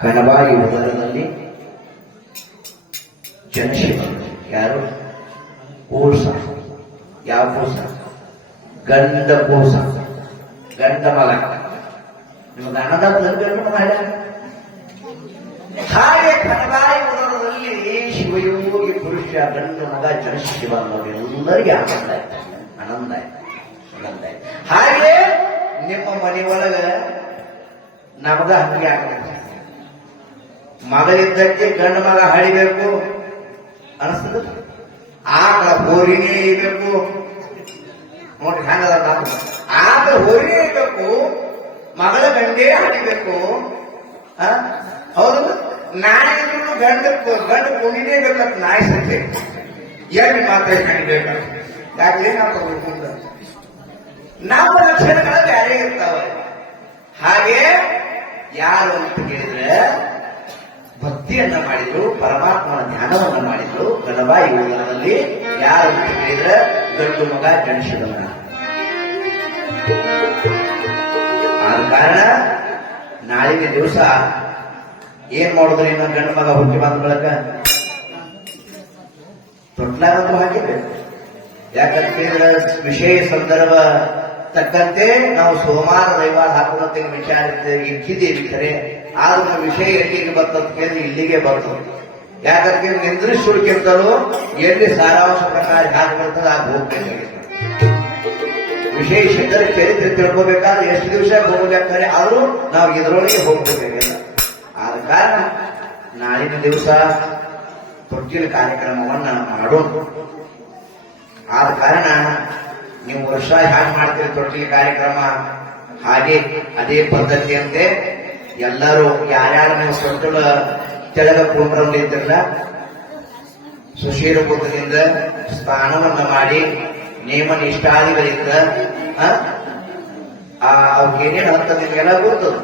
ಕಣಬಾಯಿ ಉದರದಲ್ಲಿ ಜನಶಿವ. ಯಾರು? ಕೂಸ. ಯಾವ ಕೂಸ? ಗಂಡ ಕೂಸ, ಗಂಡ ಮಗ. ನಿಮಗೆ ಅನ್ನದಾತ ಮಾಡ. ಹಾಗೆ ಕಣಬಾಯಿ ಉದರದಲ್ಲಿ ಶಿವಯೋಗಿ ಪುರುಷ ಗಂಡು ಮಗ ಜನಿಸಿ ಬಂದವರು ಎಲ್ಲರಿಗೆ ಆನಂದ ಆಯ್ತು, ಆನಂದ ಆಯ್ತು, ಆನಂದ ಆಯ್ತು. ಹಾಗೆ ನಿಮ್ಮ ಮನೆಯೊಳಗ ನಮಗ ಹಂಗೆ ಆಗ್ತದೆ. ಮಗಳಿದ್ದಕ್ಕೆ ಗಂಡು ಮಗ ಹಳಿಬೇಕು ಅನಿಸ್ತದ, ಆಗ ಹೋರಿನೇ ಇರಬೇಕು ನೋಡ್ರಿ ಹಂಗದ. ಆಗ ಹೋರಿನೇ ಇರಬೇಕು, ಮಗಳ ಗಂಡೇ ಹಳಿಬೇಕು. ಹೌದು, ನಾಯಿದ್ರು ಗಂಡು ಕುಣಿನೇ ಬೇಕಂತ ನಾಯಿ ಸಂಖ್ಯೆ ಎಲ್ಲಿ ಮಾತ್ರ ಕಾಣಿಬೇಕಂತ. ಯಾಕಲೇ ನಾವು ತಗೊಳ್ಕೊಂಡ ನಮ್ಮ ಲಕ್ಷಣಗಳ ಬೇರೆ ಇರ್ತಾವ. ಹಾಗೆ ಯಾರು ಅಂತ ಕೇಳಿದ್ರೆ ಭಕ್ತಿಯನ್ನ ಮಾಡಿದ್ರು, ಪರಮಾತ್ಮನ ಧ್ಯಾನವನ್ನ ಮಾಡಿದ್ರು. ಗಣಬಾಯಿ ಊರಿನಲ್ಲಿ ಯಾರು ಅಂತ ಕೇಳಿದ್ರೆ ಗಂಡು ಮಗ ಜನಿಸಿದವನ. ಆದ ಕಾರಣ ನಾಳಿನ ದಿವಸ ಏನ್ ಮಾಡುದ್ರೆ ಇನ್ನು ಗಂಡು ಮಗ ಹುಟ್ಟಿ ಬಂದ ಬಳಕ ತೊಟ್ಲಾಗಂತೂ ಹಾಕಿಬೇಕು. ಯಾಕಂತ ಕೇಳಿದ್ರೆ ವಿಷಯ ಸಂದರ್ಭ ತಕ್ಕಂತೆ ನಾವು ಸೋಮವಾರ ರವಿವಾರ ಹಾಕುವಂತ ವಿಚಾರ ಇಕ್ಕಿದ್ದೀವಿ ಖರೆ. ಆದ್ರೂ ವಿಷಯ ಎಲ್ಲಿಗೆ ಬರ್ತಂತ ಕೇಳಿದ್ರೆ ಇಲ್ಲಿಗೆ ಬರ್ತದೆ. ಯಾಕಂತ ನಿಂದ್ರಿಸುವುದಕ್ಕಿಂತಲೂ ಎಲ್ಲಿ ಸಾರಾಂಶ ಪ್ರಕಾರ ಹಾಕಿ ಬರ್ತದೆ ಆಗ ಹೋಗ್ಬೇಕಾಗಿದೆ. ವಿಶೇಷ ಚರಿತ್ರೆ ತಿಳ್ಕೋಬೇಕಾದ್ರೆ ಎಷ್ಟು ದಿವಸ ಹೋಗ್ಬೇಕಾದ್ರೆ ಆದ್ರೂ ನಾವು ಇದರೊಳಗೆ ಹೋಗ್ಬೇಕಾಗಿಲ್ಲ. ಆದ ಕಾರಣ ನಾಳಿನ ದಿವಸ ತೊಟ್ಟಿಲ ಕಾರ್ಯಕ್ರಮವನ್ನ ಮಾಡೋಣ. ಆದ ಕಾರಣ ನೀವು ವರ್ಷ ಹ್ಯಾಗೆ ಮಾಡ್ತೀರಿ ತೊಟ್ಟಿಲ ಕಾರ್ಯಕ್ರಮ, ಹಾಗೆ ಅದೇ ಪದ್ಧತಿಯಂತೆ ಎಲ್ಲರೂ ಯಾರ್ಯಾರು ನೀವು ತೊಟ್ಟಲ ತೆಳಗ ಕುಂಡ್ರಲ್ಲಿದ್ದಿರಲ್ಲ ಸುಶೀಲ ಕೂಟದಿಂದ ಸ್ನಾನವನ್ನ ಮಾಡಿ ನೇಮ ನಿಷ್ಠಾದಿಗಳಿಂದ ಅವ್ರಿಗೇನೇನು ಅಂತ ನಿಮಗೆಲ್ಲ ಗೊತ್ತದ.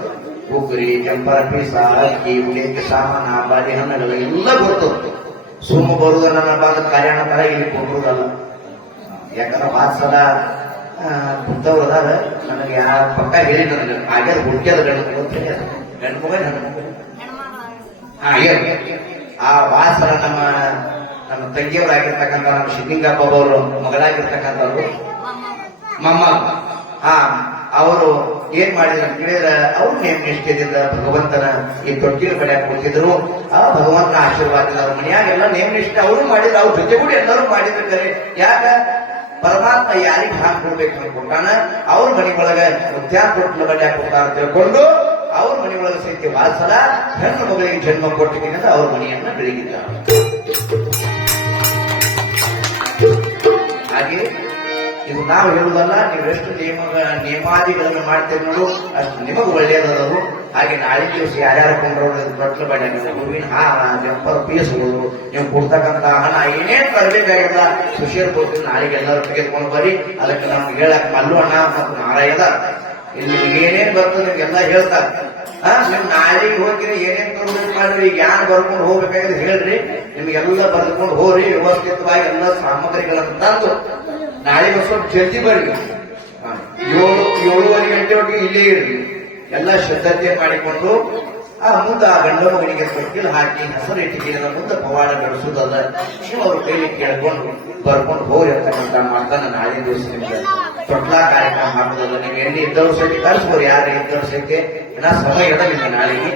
ಉಗುರಿ, ಕೆಂಪರ ಪೀಸ, ಅಕ್ಕಿ, ಉಳಿಕೆ ಸಾಮಾನ, ಬಾಡಿ ಹಣ್ಣುಗಳು ಎಲ್ಲ ಗೊತ್ತದ. ಸುಮ್ಮ ಬರುವುದನ್ನ ಬಂದ ಕಾರ್ಯಾಣ ತರ ಇಲ್ಲಿ ಕೊಡುವುದಲ್ಲ. ಯಾಕಂದ್ರೆ ಬಾತ್ ಸಲ ಕುಂತವ್ರು ಅದಾರ, ನನಗೆ ಯಾರ ಪಕ್ಕ ಹೇಳಿ ನನಗೆ ಆಗ್ಯದ ಹುಡ್ಕ್ಯದ ಗಂಡು ಮಗ ಆ ಬಾತ್ ಸಲ ನಮ್ಮ ತಂಗಿಯವರಾಗಿರ್ತಕ್ಕಂಥ ನಮ್ಮ ಶಿದ್ದಿಂಗಪ್ಪ ಅವರು ಮಗಳಾಗಿರ್ತಕ್ಕಂಥವ್ರು ಮಮ್ಮ ಅವರು ಏನ್ ಮಾಡಿದ್ರು ಅಂತ ಕೇಳಿದ್ರೆ ಅವ್ರು ನೇಮ ನಿಷ್ಠೆದಿಂದ ಭಗವಂತನ ಈ ತೊಟ್ಟಿನ ಕಡೆ ಕೊಡ್ತಿದ್ರು. ಆ ಭಗವಂತನ ಆಶೀರ್ವಾದದಿಂದ ಅವ್ರ ಮನೆಯಾಗೆಲ್ಲ ನೇಮ ನಿಷ್ಠೆ ಅವರು ಮಾಡಿದ್ರು, ಅವ್ರ ಜೊತೆಗೂಡಿ ಎಲ್ಲರೂ ಮಾಡಿದ್ರು. ಕರೆ ಯಾಕ ಪರಮಾತ್ಮ ಯಾರಿಗೆ ಹಾಕಿ ಕೊಡ್ಬೇಕು ಅನ್ಕೊಟ್ಟಾನ, ಅವ್ರ ಮನೆ ಒಳಗ ಉದ್ಯಾನ ತೊಟ್ಟಿನ ಬಡ್ಡೆ ಕೊಡ್ತಾರ ಅಂತ ತಿಳ್ಕೊಂಡು ಅವ್ರ ಮನೆ ಒಳಗೆ ಸಹಿತ ವಾಸಲ ಹೆಣ್ಣು ಮಗಳಿಗೆ ಜನ್ಮ ಕೊಟ್ಟಿದ್ದೀನಿ ಅಂತ ಅವ್ರ ಮನೆಯನ್ನ ಬೆಳಗಿದ್ದಾರೆ. ಹಾಗೆ ಇದು ನಾವು ಹೇಳುವುದಲ್ಲ, ನೀವೆಷ್ಟು ನೇಮಾದಿಗಳನ್ನು ಮಾಡ್ತೀರಿ ನೋಡು ಅಷ್ಟು ನಿಮಗೆ ಒಳ್ಳೆಯದವರು. ಹಾಗೆ ನಾಳೆ ದಿವಸ ಯಾರ್ಯಾರು ಕೊಂಡ್ರೋದು ಬಟ್ಲು ಬಡ್ಡೆ ಹೂವಿನ ಹಾರ, ಜಂಪರ್ ಪೀಸ್ಗಳು, ನೀವು ಕೊಡ್ತಕ್ಕಂಥ ಹಣ ಏನೇನು ತರಬೇಕಾಗಿಲ್ಲ ಸುಶೀಲ್ ಕೊಡ್ತೀವಿ. ನಾಳೆಗೆ ಎಲ್ಲರೂ ತೆಗೆದುಕೊಂಡು ಬರೀ. ಅದಕ್ಕೆ ನಮ್ಗೆ ಹೇಳಕ್ ಮಲ್ಲು ಅಣ್ಣ ಮತ್ತು ನಾರಾಯಣ ಇಲ್ಲಿ ಏನೇನ್ ಬರ್ತದೆ ನಿಮ್ಗೆಲ್ಲ ಹೇಳ್ತಾರೆ. ನಿಮ್ ನಾಳೆಗೆ ಹೋಗಿರಿ ಏನೇನ್ ತರಬೇಕು ಮಾಡ್ರಿ, ಈಗ ಯಾರು ಬರ್ಕೊಂಡು ಹೋಗ್ಬೇಕಾದ್ರೆ ಹೇಳ್ರಿ, ನಿಮ್ಗೆಲ್ಲ ಬರ್ಕೊಂಡು ಹೋಗ್ರಿ. ವ್ಯವಸ್ಥಿತವಾಗಿ ಎಲ್ಲ ಸಾಮಗ್ರಿಗಳನ್ನು ತಂದು ನಾಳೆ ಸ್ವಲ್ಪ ಜಲ್ದಿ ಬರ್ರಿ. 7-7:30 ಗಂಟೆವರೆಗೆ ಇಲ್ಲೇ ಇರ್ರಿ. ಎಲ್ಲ ಶ್ರದ್ಧತೆ ಮಾಡಿಕೊಂಡು ಮುಂದೆ ಆ ಗಂಡ ಮಗನಿಗೆ ತೊಟ್ಟಿಲು ಹಾಕಿ ಹೆಸರು ಇಟ್ಟಿಗೆ ಮುಂದೆ ಪವಾಡ ನಡೆಸುವುದಲ್ಲ. ನೀವು ಅವ್ರ ಕೈಲಿ ಕೇಳ್ಕೊಂಡು ಬರ್ಕೊಂಡು ಹೋಗಿ ಅಂತಕ್ಕಂಥ ಮಾಡ್ತಾನೆ. ನಾಳೆ ದಿವಸ ನಿಮ್ಗೆ ತೊಟ್ಲಾ ಕಾರ್ಯಕ್ರಮ ಹಾಕೋದಲ್ಲ. ನೀವು ಎಲ್ಲಿ ಇದ್ದವ್ರ ಸಹಿತ ಕಳಿಸ್ಬೋದು, ಯಾರು ಇದ್ದವ್ರ ಸಹಿತ ಇನ್ನ ಸಮಯ ಇರೋದು ನಿಮ್ಗೆ ನಾಳೆಗೆ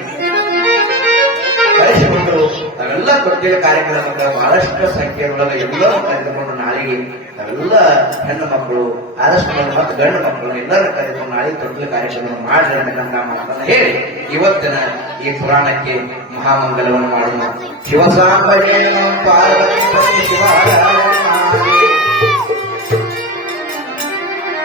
ಕಳಿಸಿಕೊಂಡು ನಾವೆಲ್ಲ ತೊಟ್ಟಿಲ ಕಾರ್ಯಕ್ರಮಕ್ಕೆ ಬಹಳಷ್ಟು ಸಂಖ್ಯೆಯೊಳಗೆ ಎಲ್ಲರೂ ಕರೆದುಕೊಂಡು ನಾಳೆಗೆ ನಾವೆಲ್ಲ ಹೆಣ್ಣು ಮಕ್ಕಳು ಆದಷ್ಟು ಮತ್ತು ಗಂಡು ಮಕ್ಕಳು ಎಲ್ಲರೂ ಕರೆದುಕೊಂಡು ನಾಳೆ ತೊಟ್ಟಿಲ ಕಾರ್ಯಕ್ರಮ ಮಾಡ್ರಿ ಅಂತಕ್ಕಂಥ ಮಾತನ್ನು ಹೇಳಿ ಇವತ್ತಿನ ಈ ಪುರಾಣಕ್ಕೆ ಮಹಾಮಂಗಲವನ್ನು ಮಾಡೋಣ. ಶಿವಸಾಂಬಜೇನ ಪಾರ್ವತಿ ಶಿವ